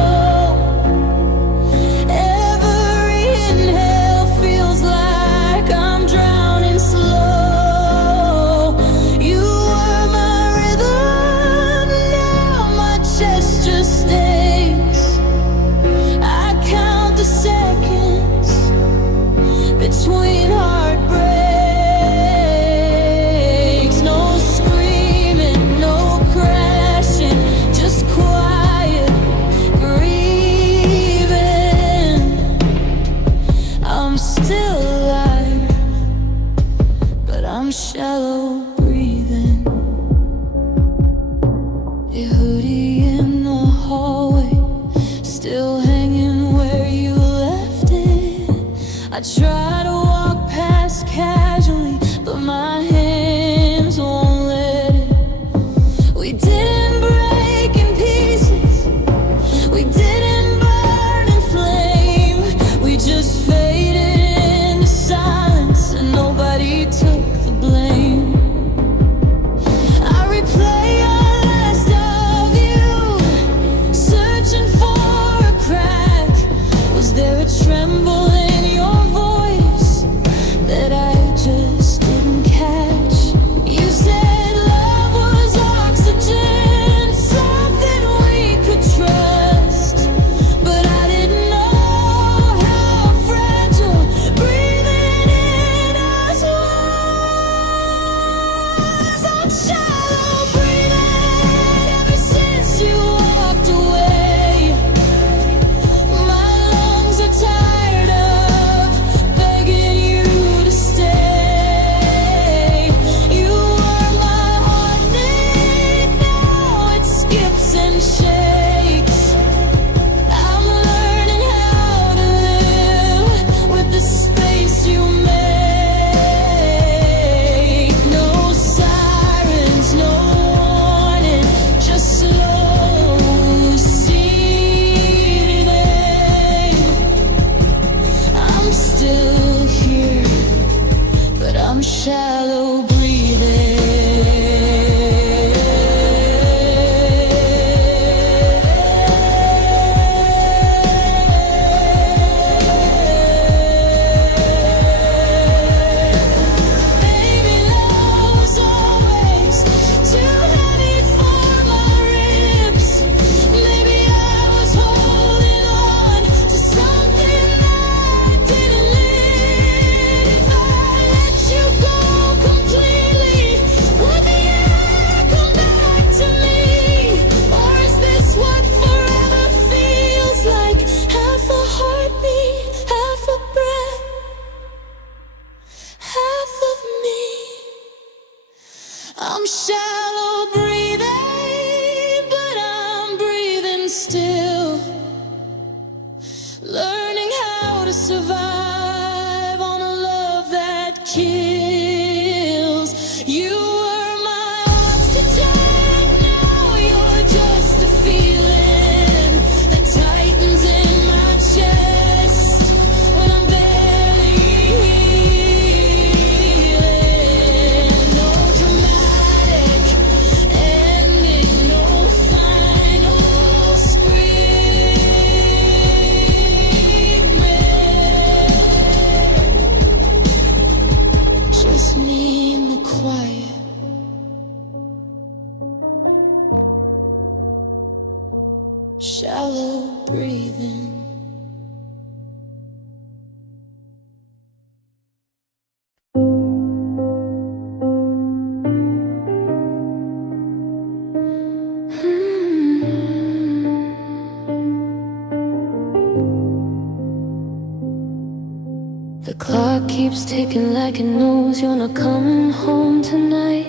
Every inhale feels like I'm drowning slow. You were my rhythm, now my chest just aches. I count the seconds between heartbreaks. I'm shallow breathing. Your hoodie in the hallway, still hanging where you left it. I try to walk past casually, but my hands won't let it. We didn't break in pieces, we didn't burn in flame. We just faded into silence and nobody took the blame. I replay our last of you, searching for a crack. Was there a tremble in your voice that I just didn't catch? You said love was oxygen, shallow breathing. The clock keeps ticking like it knows you're not coming home tonight.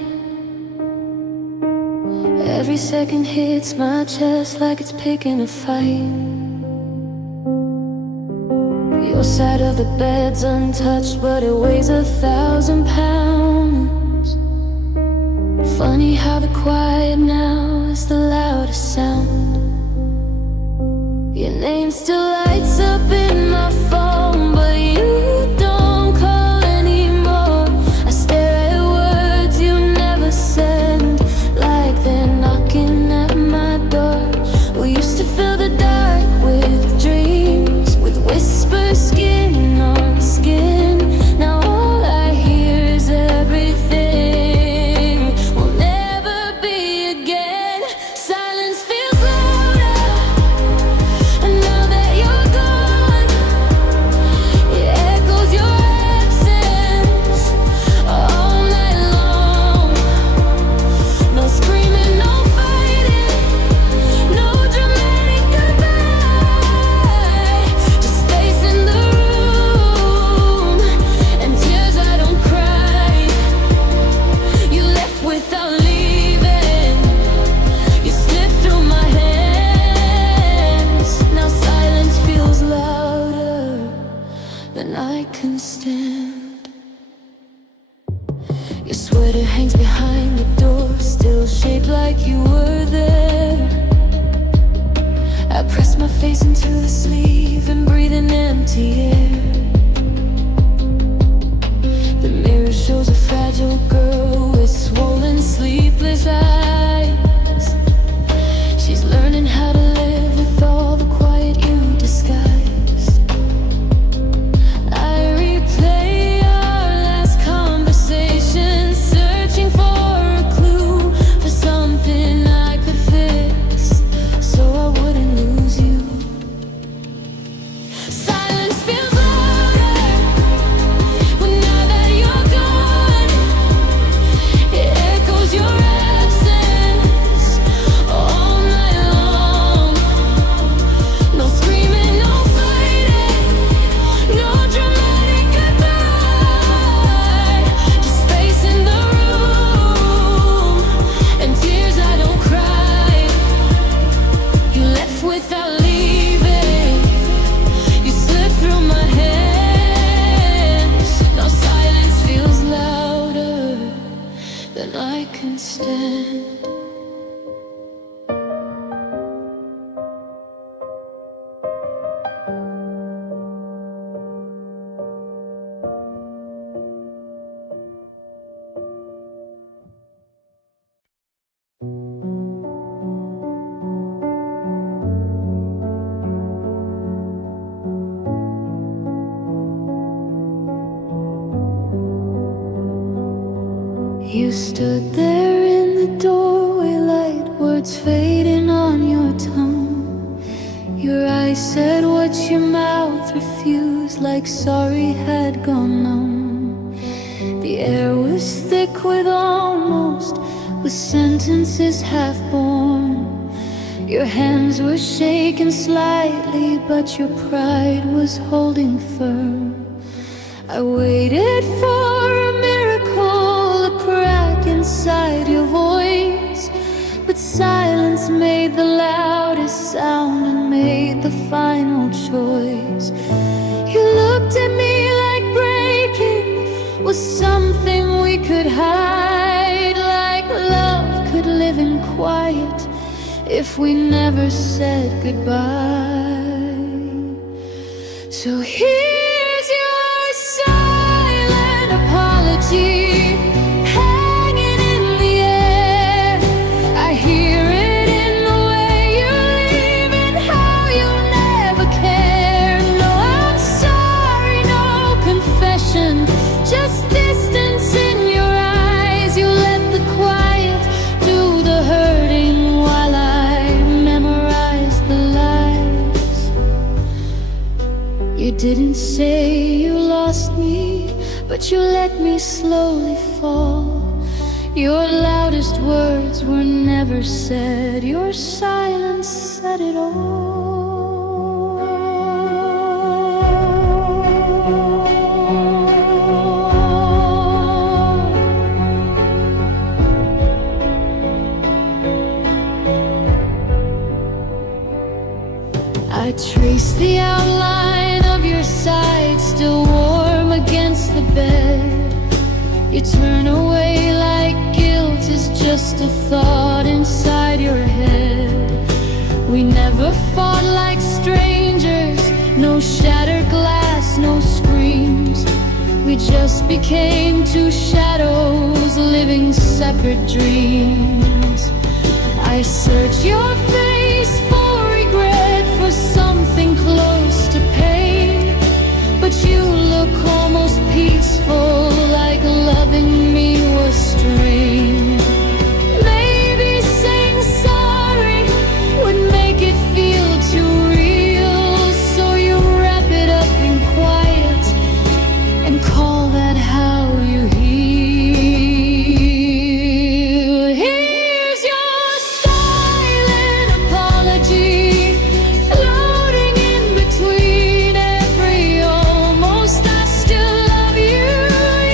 Every second hits my chest like it's picking a fight. Your side of the bed's untouched, but it weighs 1,000 pounds. Funny how the quiet now is the loudest sound. Your name still lights up in my phone, but you don't call anymore. I stare at words you never send, like they're knocking at my door. We used to fill the dark with dreams, with whispers, skin on skin. Now all I hear is everything will never be again. Silence feels louder, and now that you're gone, it echoes your absence all night long. No screaming, no fighting, no dramatic goodbye. Just space in the room and tears I don't cry. You left without leaving. You slipped through my hands. Now silence feels louder than I can stand. Your sweater hangs behind the door, still shaped like you were there. I press my face into the sleeve and breathe in empty air. The mirror shows a fragile girl with swollen, sleepless eyes. She's learning how to live with all the quiet you disguised. I replay our last conversation, searching for a clue, for something I could fix, so I wouldn't lose you. Silence feels louder, but now that you're gone, it echoes your absence all night long. No screaming, no fighting, no dramatic goodbye. Just space in the room and tears I don't cry. You left without leaving. You slipped through my hands. Now silence feels louder than I can stand. You stood there in the doorway, light words fading on your tongue. Your eyes said what your mouth refused, like sorry had gone numb. The air was thick with almost, with sentences half-born. Your hands were shaking slightly, but your pride was holding firm. I waited for a miracle, a crack inside your voice, but silence made the loudest sound and made the final choice. You looked at me like breaking was something we could hide, like love could live in quiet if we never said goodbye. So here's your silent apology, hanging in the air. I hear it in the way you leave and how you never care. No, I'm sorry, no confession, just distance in your eyes. You let the quiet do the hurting while I memorize the but you let me slowly fall. Your loudest words were never said, your silence said it all. I trace the outline of your side, still warm against the bed. You turn away like guilt is just a thought inside your head. We never fought like strangers, no shattered glass, no screams. We just became two shadows living separate dreams. I search your face for regret, for something close to pain, but you look almost peaceful, like loving me was strange. Maybe saying sorry would make it feel too real, so you wrap it up in quiet and call that how you heal. Here's your silent apology, floating in between every almost. I still love you,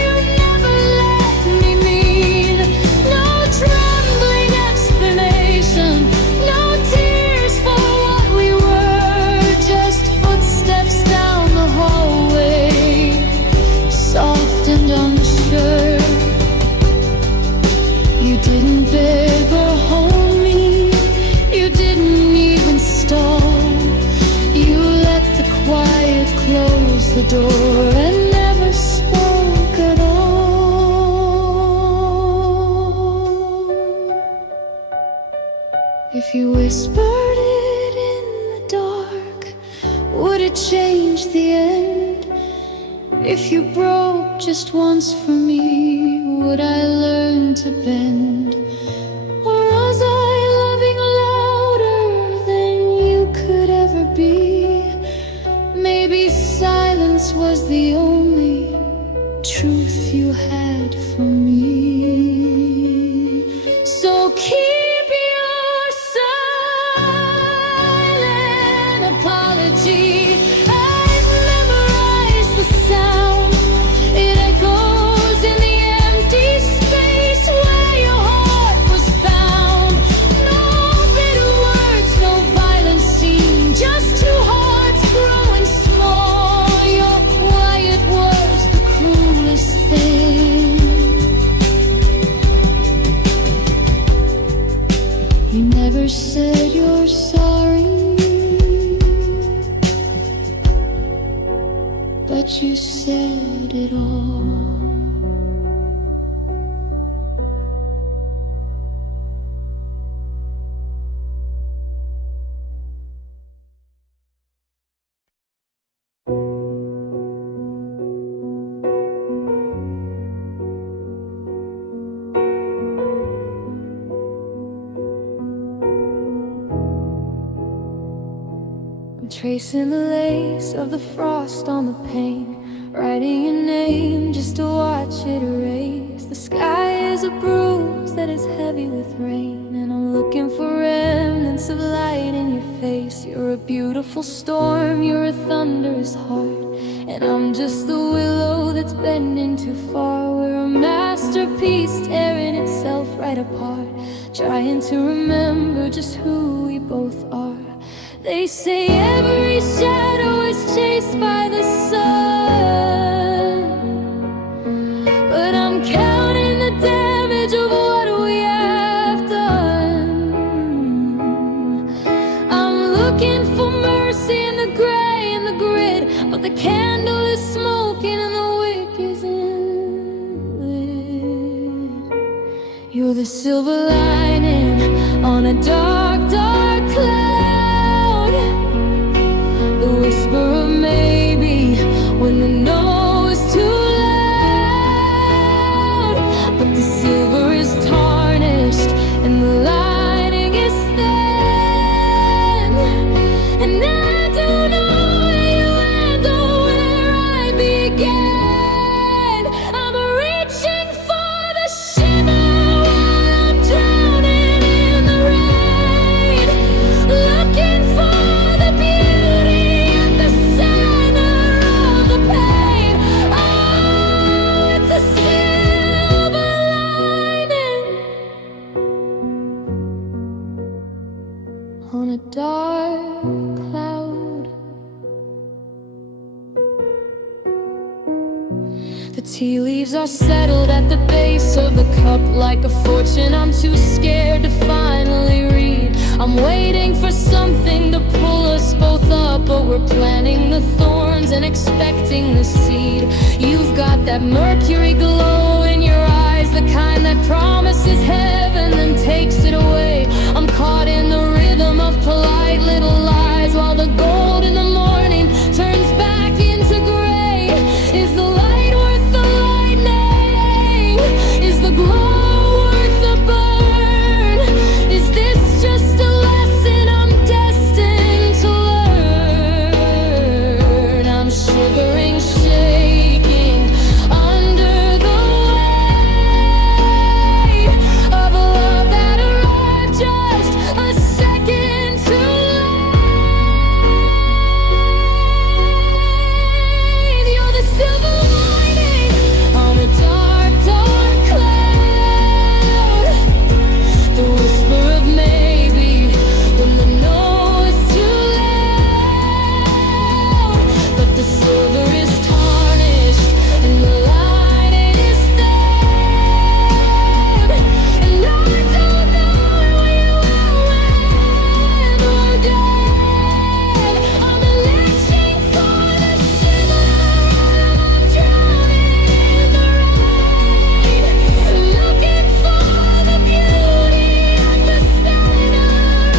you never let me mean. No trembling explanation, no tears for what we were, just footsteps down the hallway, soft and unsure. You didn't beg or hold me, you didn't even stall. You let the quiet close the door and never spoke at all. If you whispered it in the dark, would it change the end? If you broke just once for me, would I learn to bend? Or was I loving louder than you could ever be? Maybe silence was the only truth you had for me. So keep your silent apology. I've memorized the sound. It echoes in the empty space where your heart was found. No bitter words, no violent scene, just two hearts growing small. Your quiet was the cruelest thing. You never said you're sorry, but you said it all. I'm tracing the lace of the frost on the pane, writing your name just to watch it erase. The sky is a bruise that is heavy with rain, and I'm looking for remnants of light in your face. You're a beautiful storm, you're a thunderous heart, and I'm just the willow that's bending too far. We're a masterpiece tearing itself right apart, trying to remember just who we both are. They say every shadow is chased by the sun, but I'm counting the damage of what we have done. I'm looking for mercy in the gray and the grit, but the candle is smoking and the wick isn't lit. You're the silver lining on a dark, dark cloud, the whisper of maybe when the no is too loud. But the silver is tarnished and the lining is thin, and I don't know where you end or where I began. on a dark cloud. The tea leaves are settled at the base of the cup like a fortune I'm too scared to finally read. I'm waiting for something to pull us both up, but we're planting the thorns and expecting the seed. You've got that mercury glow in your eyes, the kind that promises heaven then takes it away. I'm caught in the rhythm of polite little lies, while the gold in the morning turns back into gray. Is the light worth the lightning? Is the glow worth the burn? Is this just a lesson I'm destined to learn? I'm shivering, shaking under the weight of a love that arrived just a second too late. You're the silver lining on a dark, dark cloud, the whisper of maybe when the no is too loud. But the silver is tarnished and the lining is stabbed, and I don't know where you ever get. I'm reaching for the shimmer, I'm drowning in the rain, looking for the beauty at the center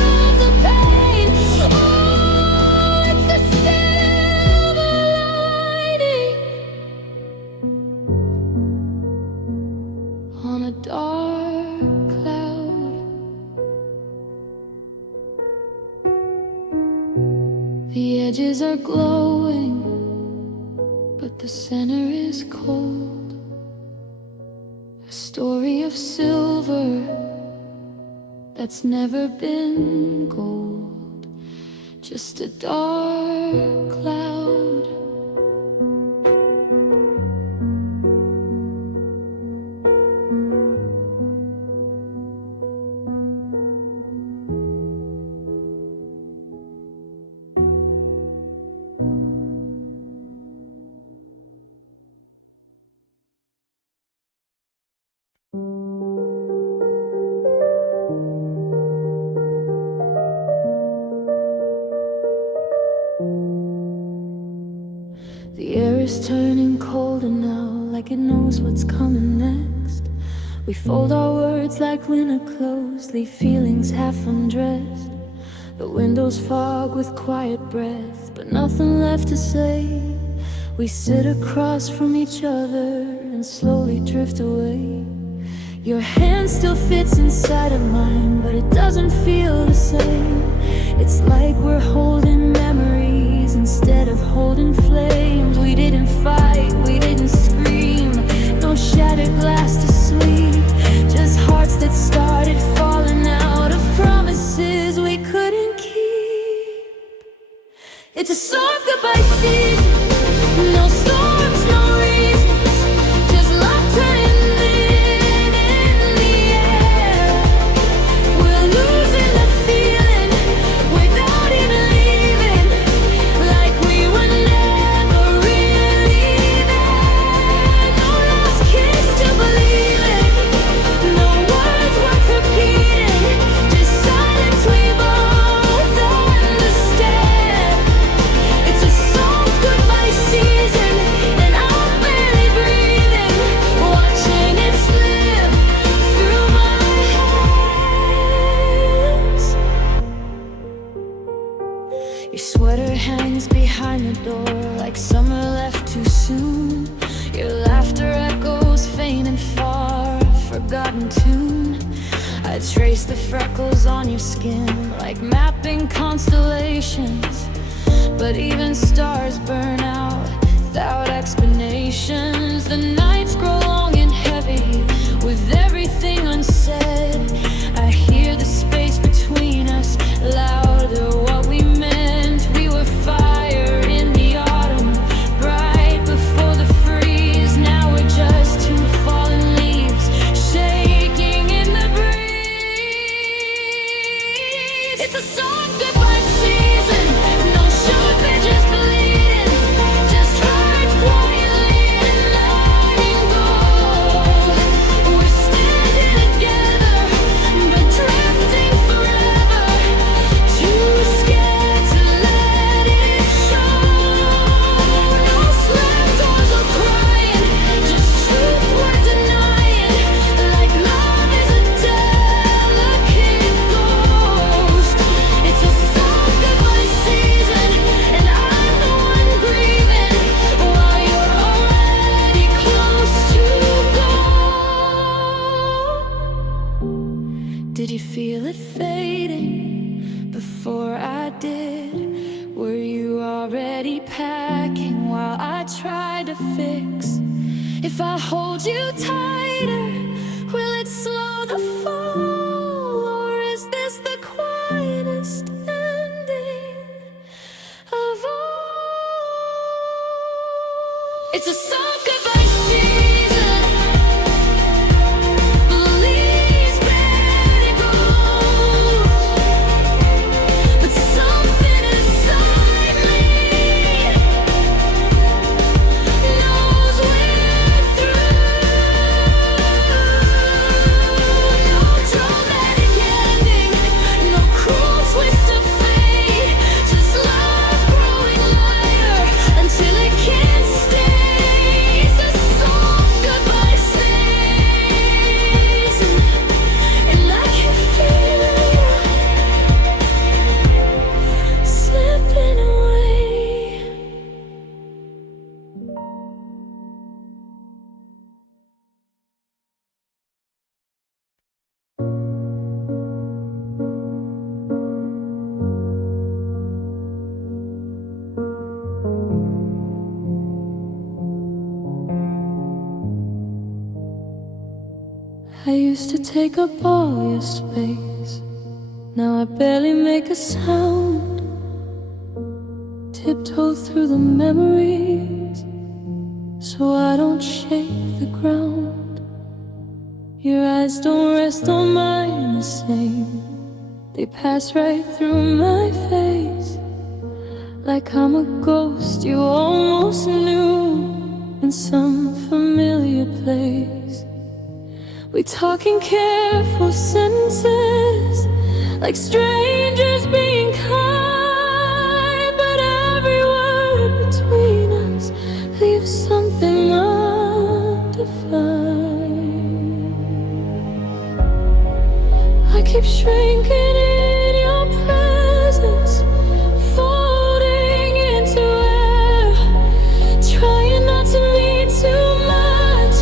of the pain. Oh, it's a silver lining on a dark cloud. The edges are glowing, but the center is cold. A story of silver that's never been gold, just a dark cloud. The air is turning colder now, like it knows what's coming next. We fold our words like winter clothes, leave feelings half undressed. The windows fog with quiet breath, but nothing left to say. We sit across from each other and slowly drift away. Your hand still fits inside of mine, but it doesn't feel the same. It's like we're holding memories instead of holding flames. We didn't fight, we didn't scream, no shattered glass to sleep, just hearts that started falling out of promises we couldn't keep. It's a soft goodbye season, no storms, no reasons, just laughter in the air. We're losing the feeling without even leaving, like we were never really there. No last kiss to believe in, no words worth repeating, just silence we both understand. It's a soft goodbye season, and I'm barely breathing, watching it slip through my hands. Your sweater hangs behind the door like summer left too soon. Your laughter echoes faint and far, forgotten tune. I trace the freckles on your skin like mapping constellations, but even stars burn out without explanations. The nights grow long and heavy with everything unsaid. I hear the space between us louder, what we meant. We were fire in the autumn, bright before the freeze. Now we're just two fallen leaves shaking in the breeze. It's a soft goodbye season. No sharp edges bleeding, just hearts quietly letting go. We're standing together, but drifting forever. Too scared to let it show. No slammed doors or crying, just truth we're denying. Like love is a delicate ghost. It's a soft goodbye season, and I'm the one grieving while you're already close to go. Did you feel it fading before I did? Were you already packing while I tried to fix? If I hold you tighter, will it slow the fall? Or is this the quietest ending of all? It's a soft goodbye season. Please let it go. But something inside me knows we're through. No dramatic ending, no cruel twist of fate. Just love growing lighter until it can't stay. It's a soft goodbye season, and I can feel it slipping away. I used to take up all your space. Now I barely make a sound. Tiptoe through the memories so I don't shake the ground. Your eyes don't rest on mine the same. They pass right through my face, like I'm a ghost you almost knew in some familiar place. We talk in careful sentences, like strangers being kind, but every word between us leaves something undefined. I keep shrinking in your presence, folding into air, trying not to mean too much,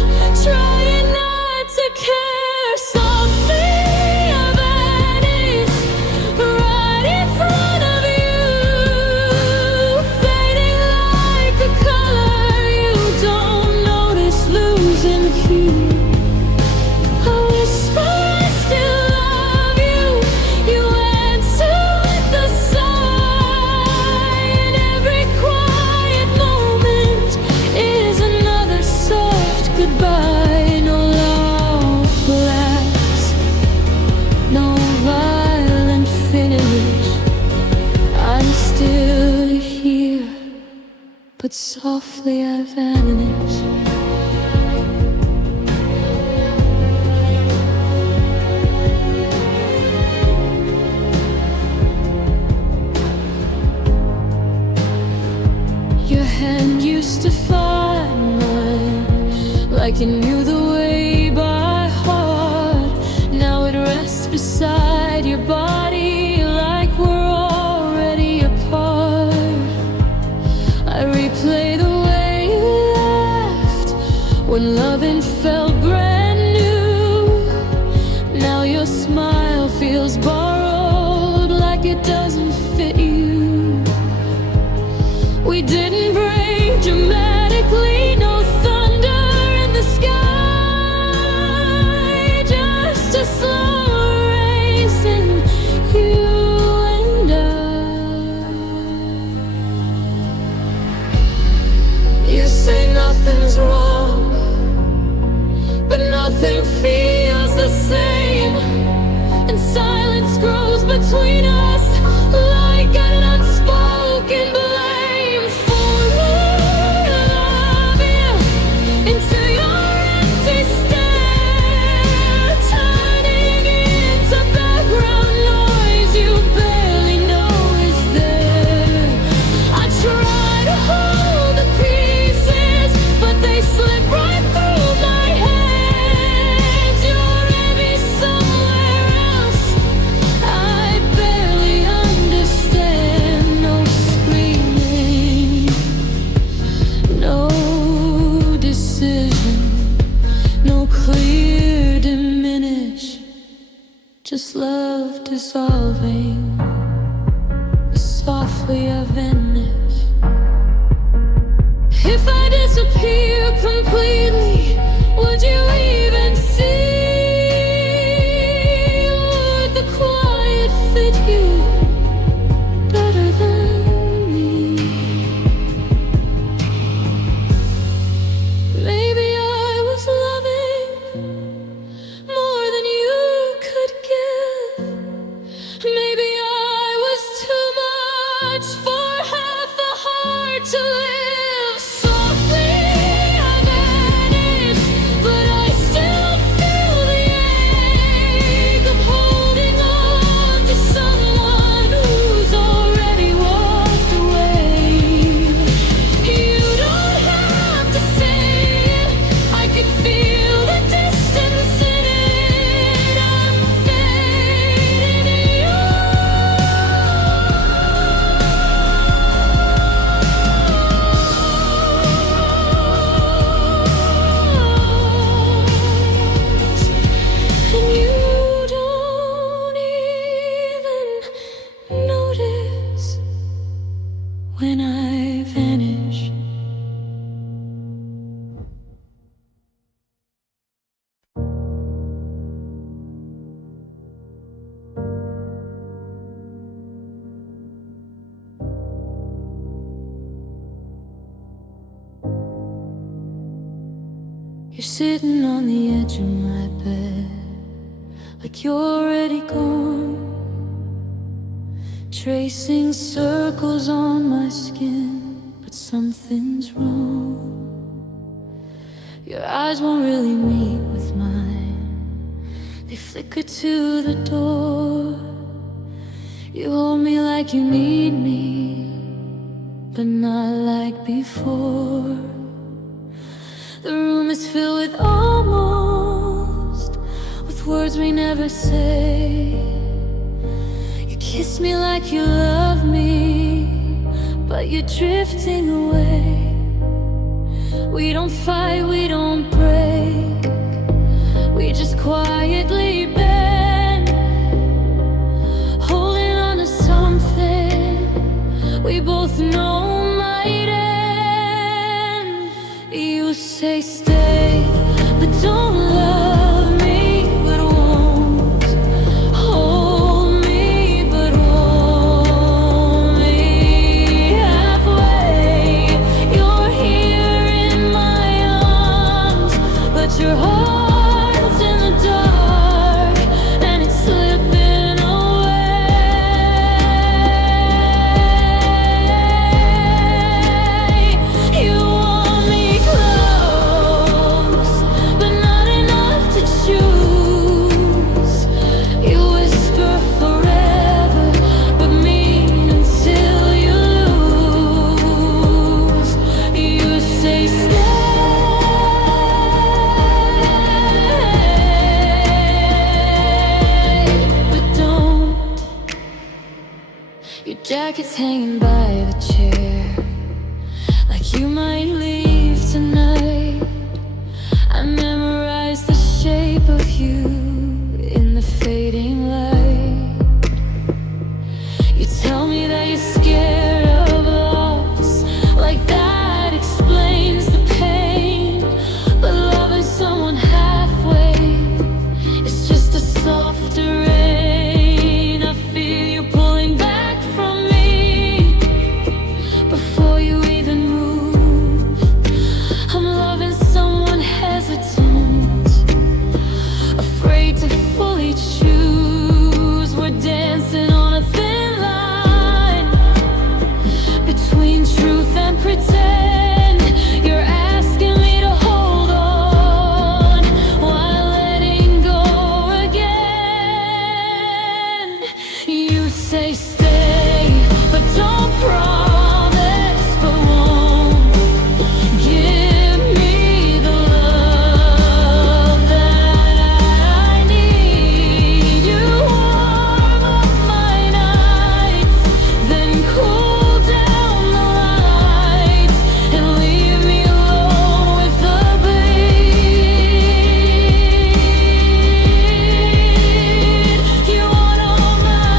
trying not to care. Softly I vanish right in front of you, fading like a color you don't notice losing hue. I whisper I still love you. You answer with a sigh, and every quiet moment is another soft goodbye. No loud blast, no violent finish. I'm still here, but softly I vanish. Your hand used to find mine, like you knew the way by heart. Now it rests beside your body, like we're already apart. I replay the way you laughed when loving felt brand new. Now your smile feels borrowed, like it doesn't fit you. We didn't break dramatically, no thunder in the sky, just a slow race in you and I. You say nothing's wrong, but nothing feels the same, and silence grows between us. dissolving as softly I vanish. If I disappear completely, would you even see? Would the quiet fit you better than me? Maybe I was loving more than you could give. Maybe I was too much for half a heart to live. Softly I vanish, but I still feel the ache of holding on to someone who's already walked away. You don't have to say it, I can feel the distance in it. I'm fading and you don't even notice when I vanish. You're sitting on the edge of my bed, like you're already gone, tracing circles on my skin, but something's wrong. Your eyes won't really meet with mine, they flicker to the door. You hold me like you need me, but not like before. The room is filled with almost, with words we never say. You kiss me like you love me, but you're drifting away. We don't fight, we don't break, we just quietly bend, holding on to something we both know might end. You say stay, but don't love me, but won't hold me, but hold me halfway. You're here in my arms, but your heart's in the dark, and it's slipping away. You want me close, but not enough to choose. You whisper forever, but mean until you lose. You say stay, but don't. Your jacket's hanging by the chair, like you might leave tonight. I memorized the shape of you in the fading light. You tell me that you're scared of loss, like that explains the pain. But loving someone halfway, it's just a softer rain. I feel you pulling back from me before you even move. I'm loving someone hesitant, afraid to fully choose. We're dancing on a thin line between truth and pretend. You're asking me to hold on while letting go again. You say stay, but don't promise, but won't give me the love that I need. You warm up my nights, then cool down the lights, and leave me alone with the bleed. You want all my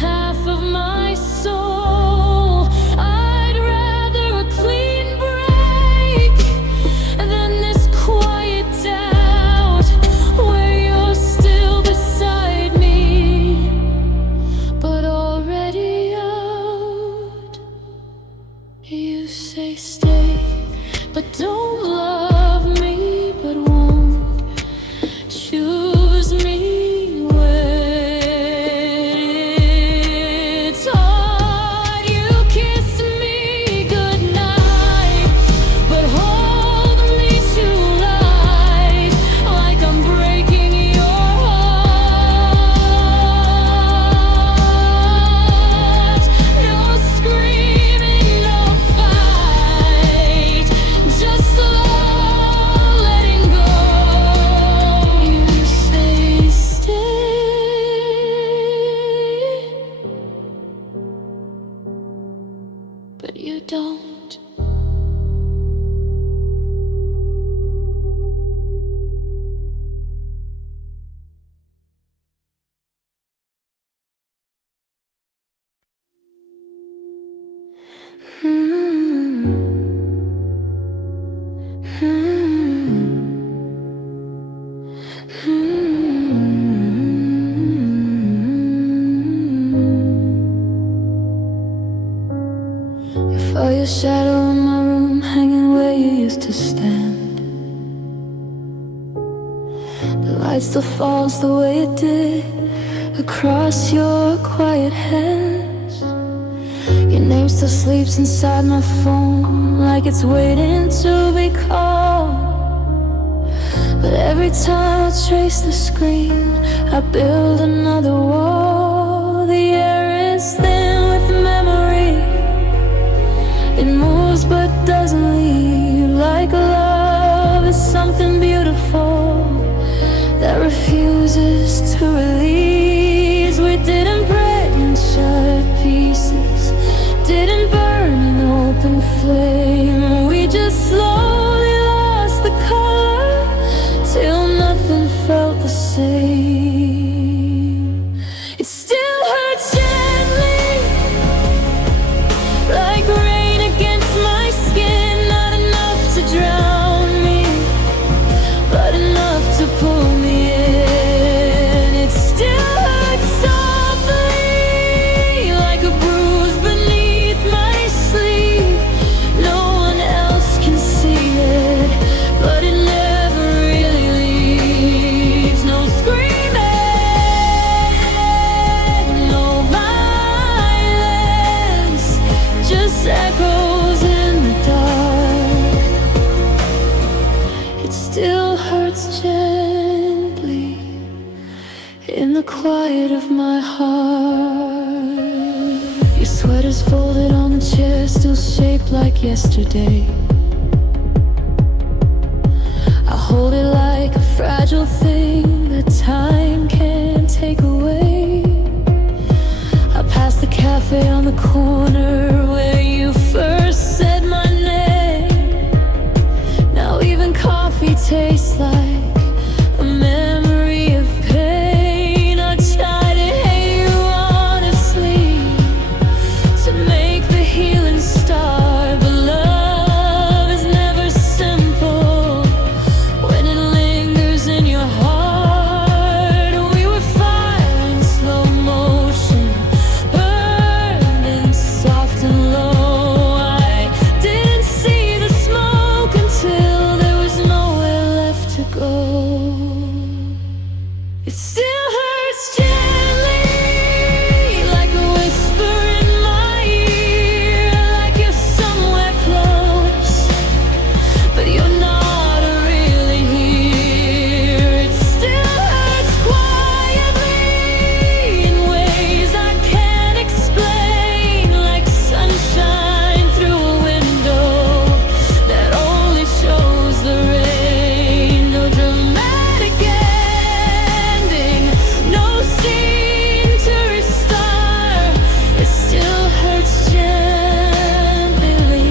half of my soul. I'd rather a clean break than this quiet doubt where you're still beside me, but already out. You say stay, but don't love me, but won't choose me when it's hard. You kiss me goodnight, but hold me tonight like I'm breaking your heart. No screaming, no fight, just slow letting go. You say stay, but you don't. You felt your shadow in my room, hanging where you used to stand. The light still falls the way it did across your quiet hands. Your name still sleeps inside my phone like it's waiting to be called. But every time I trace the screen, I build another wall. The air is thin with memory. It moves but doesn't leave. Like love is something beautiful that refuses to release. We didn't break in shattered pieces, didn't burn an open flame. We just slowly lost the color till nothing felt the same. It still hurts gently, like rain against my skin. Not enough to drown me, but enough to pull me in. It still hurts softly, like a bruise beneath my sleeve. No one else can see it, but it never really leaves. No screaming, no violence, just echoes in the dark. It still hurts gently in the quiet of my heart. Your sweater's folded on the chair, still shaped like yesterday. I hold it like a fragile thing that time can't take away. I pass the cafe on the corner where you first said my name. Now even coffee tastes like a memory of pain. I try to hate you honestly to make the healing start, but love is never simple when it lingers in your heart. We were fire in slow motion, burning soft and low. I didn't see the smoke until there was nowhere left to go. It still hurts gently, like a whisper in my ear, like you're somewhere close, but you're not really here. It still hurts quietly in ways I can't explain, like sunshine through a window that only shows the rain. No dramatic ending, no scene to restart. It still hurts gently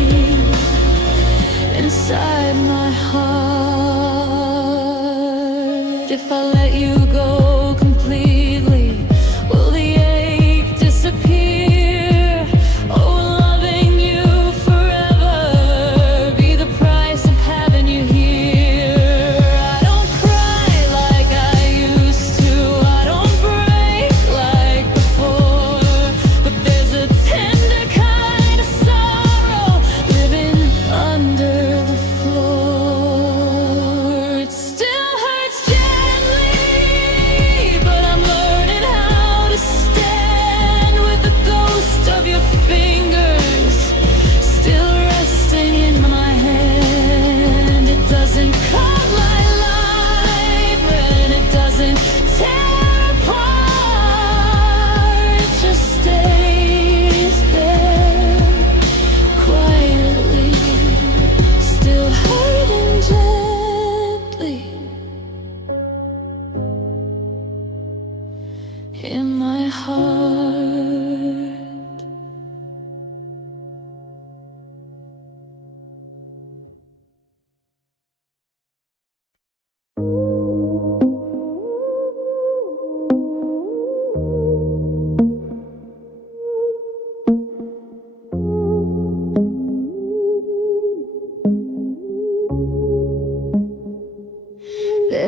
inside my heart. If I let you go completely, will the ache disappear?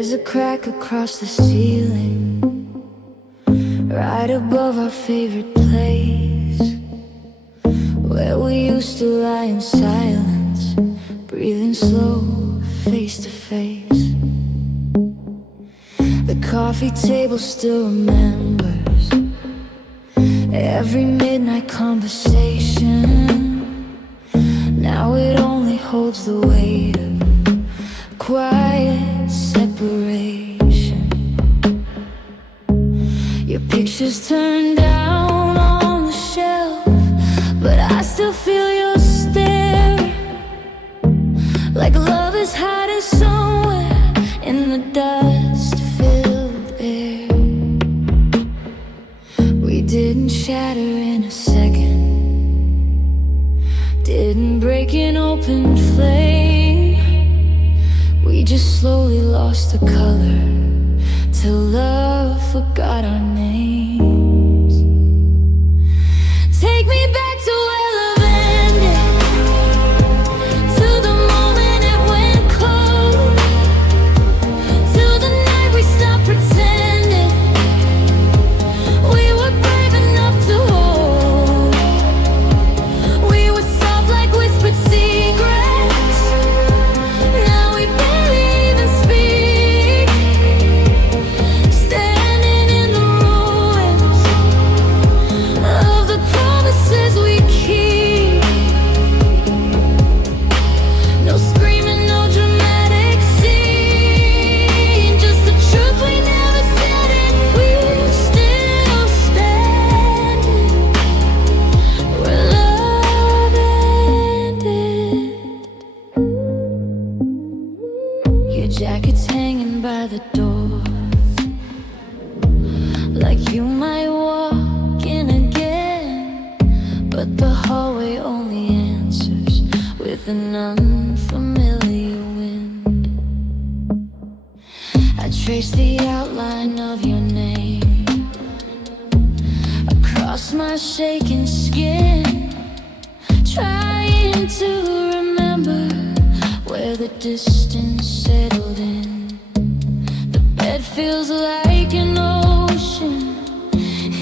There's a crack across the ceiling, right above our favorite place, where we used to lie in silence, breathing slow, face to face. The coffee table still remembers every midnight conversation. Now it only holds the weight of quiet separation. Your pictures turned down on the shelf, but I still feel your stare, like love is hiding somewhere in the dust-filled air. We didn't shatter in a second, didn't break an open flame. We just slowly lost the color till love forgot our names. Take me back to where love ended, to the moment it went cold, to the night we stopped pretending we were brave enough to hold. We were soft like whispered secrets. Now we barely even speak, standing in the ruins of the promises we keep. No screaming, no dramatic scene, just the truth we never said, and we're still standing where love ended. Your jacket's hanging by the door, like you might walk in again, but the hallway only answers with an unfamiliar wind. I trace the outline of your name across my shaking skin, trying to remember where the distance settled in. The bed feels like an ocean,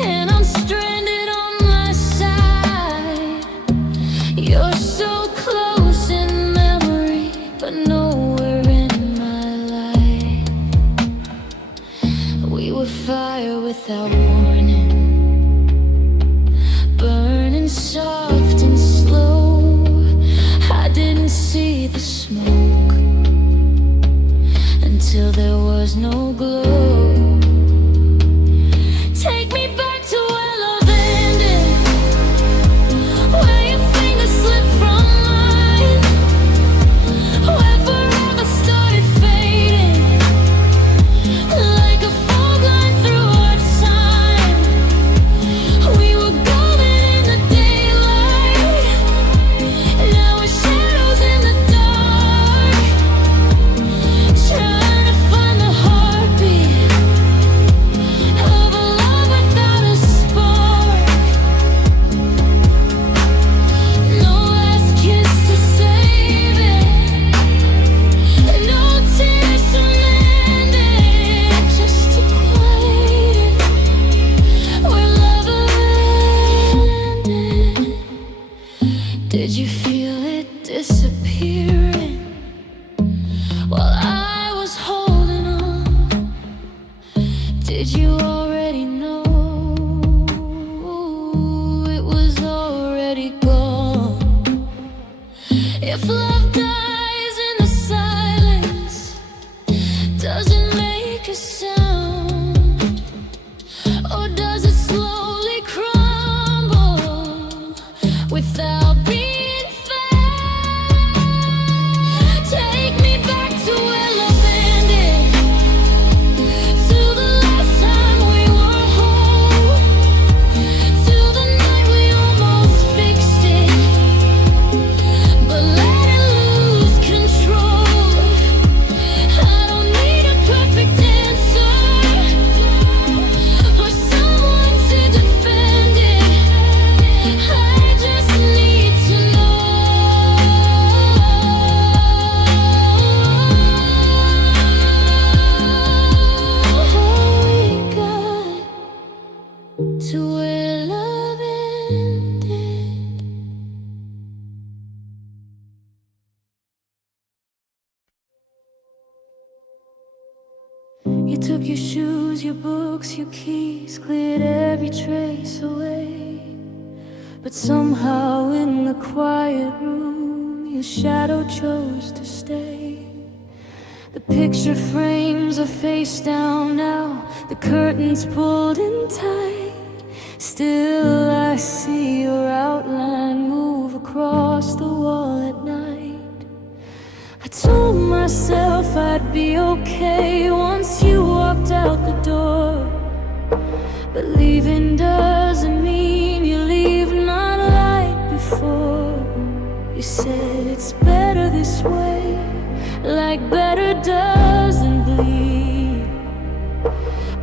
and I'm stranded on my side. You're so close in memory, but nowhere in my life. We were fire without warning, burning soft and slow. I didn't see the smoke until there was no glow. Take me back to where love ended, where your fingers slipped from mine, where forever started fading like a fog line through our time. We were golden in the daylight, now we're shadows in the dark, trying to find the heartbeat of a love without a spark. No last kiss to save it, no tears to mend it, just to quiet it where love ended. Did you feel it disappearing while I was holding on? Did you already know it was already gone? If love dies in the silence, does it make a sound? Or does it slowly crumble without being found? Take me back to where love ended, to the last time we were whole, to the night we almost fixed it, but let it lose control. I don't need a perfect answer, You took your shoes, your books, your keys, cleared every trace away. But somehow in the quiet room, your shadow chose to stay. The picture frames are face down now, the curtains pulled in tight. Still I see your outline move across the wall at night. I told myself I'd be okay once you walked out the door. But leaving doesn't mean you leave, not like before. You said it's better this way, like better doesn't bleed.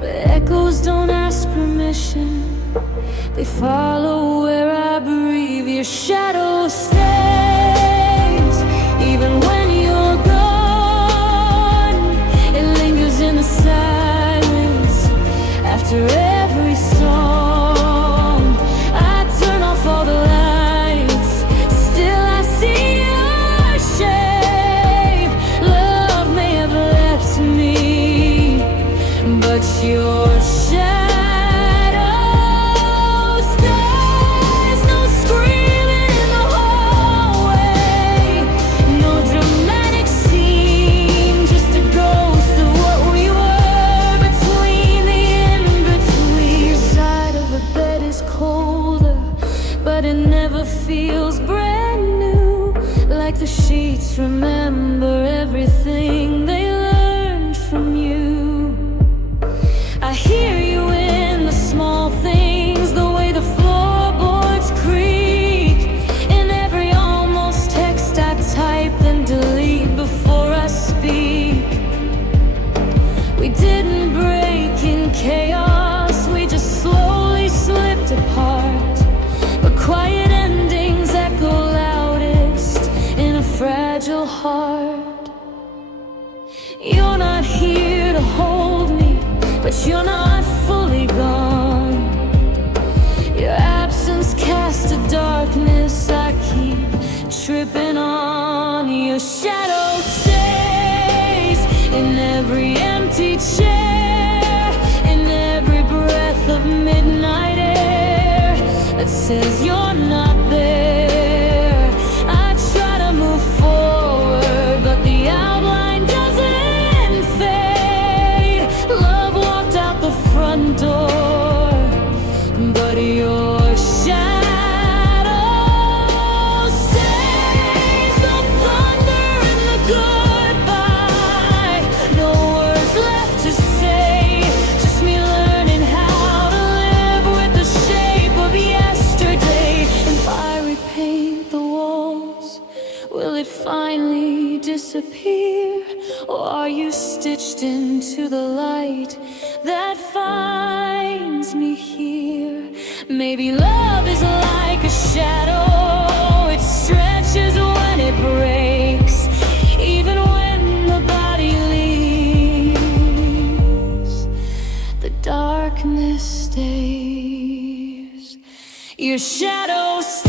But echoes don't ask permission, they follow where I breathe. Your shadow stays, even when you're gone. It lingers in the silence after every song. I turn off all the lights, still I see your shape. Love may have left me, but your shadow feels brand new, like the sheets remember everything they learned from you. I hear you in the small things, the way the floorboards creak, in every almost text I type then delete before I speak. We didn't break in chaos, we just slowly slipped apart. But quiet fragile heart. You're not here to hold me, but you're not fully gone. Your absence casts a darkness I keep tripping on. Your shadow stays in every empty chair, in every breath of midnight air that says you're not there. Door, but your shadow stays. The thunder and the goodbye, no words left to say, just me learning how to live with the shape of yesterday. If I repaint the walls, will it finally disappear, or are you stitched into the light that finds me here? Maybe love is like a shadow, it stretches when it breaks, even when the body leaves, the darkness stays. Your shadow stays.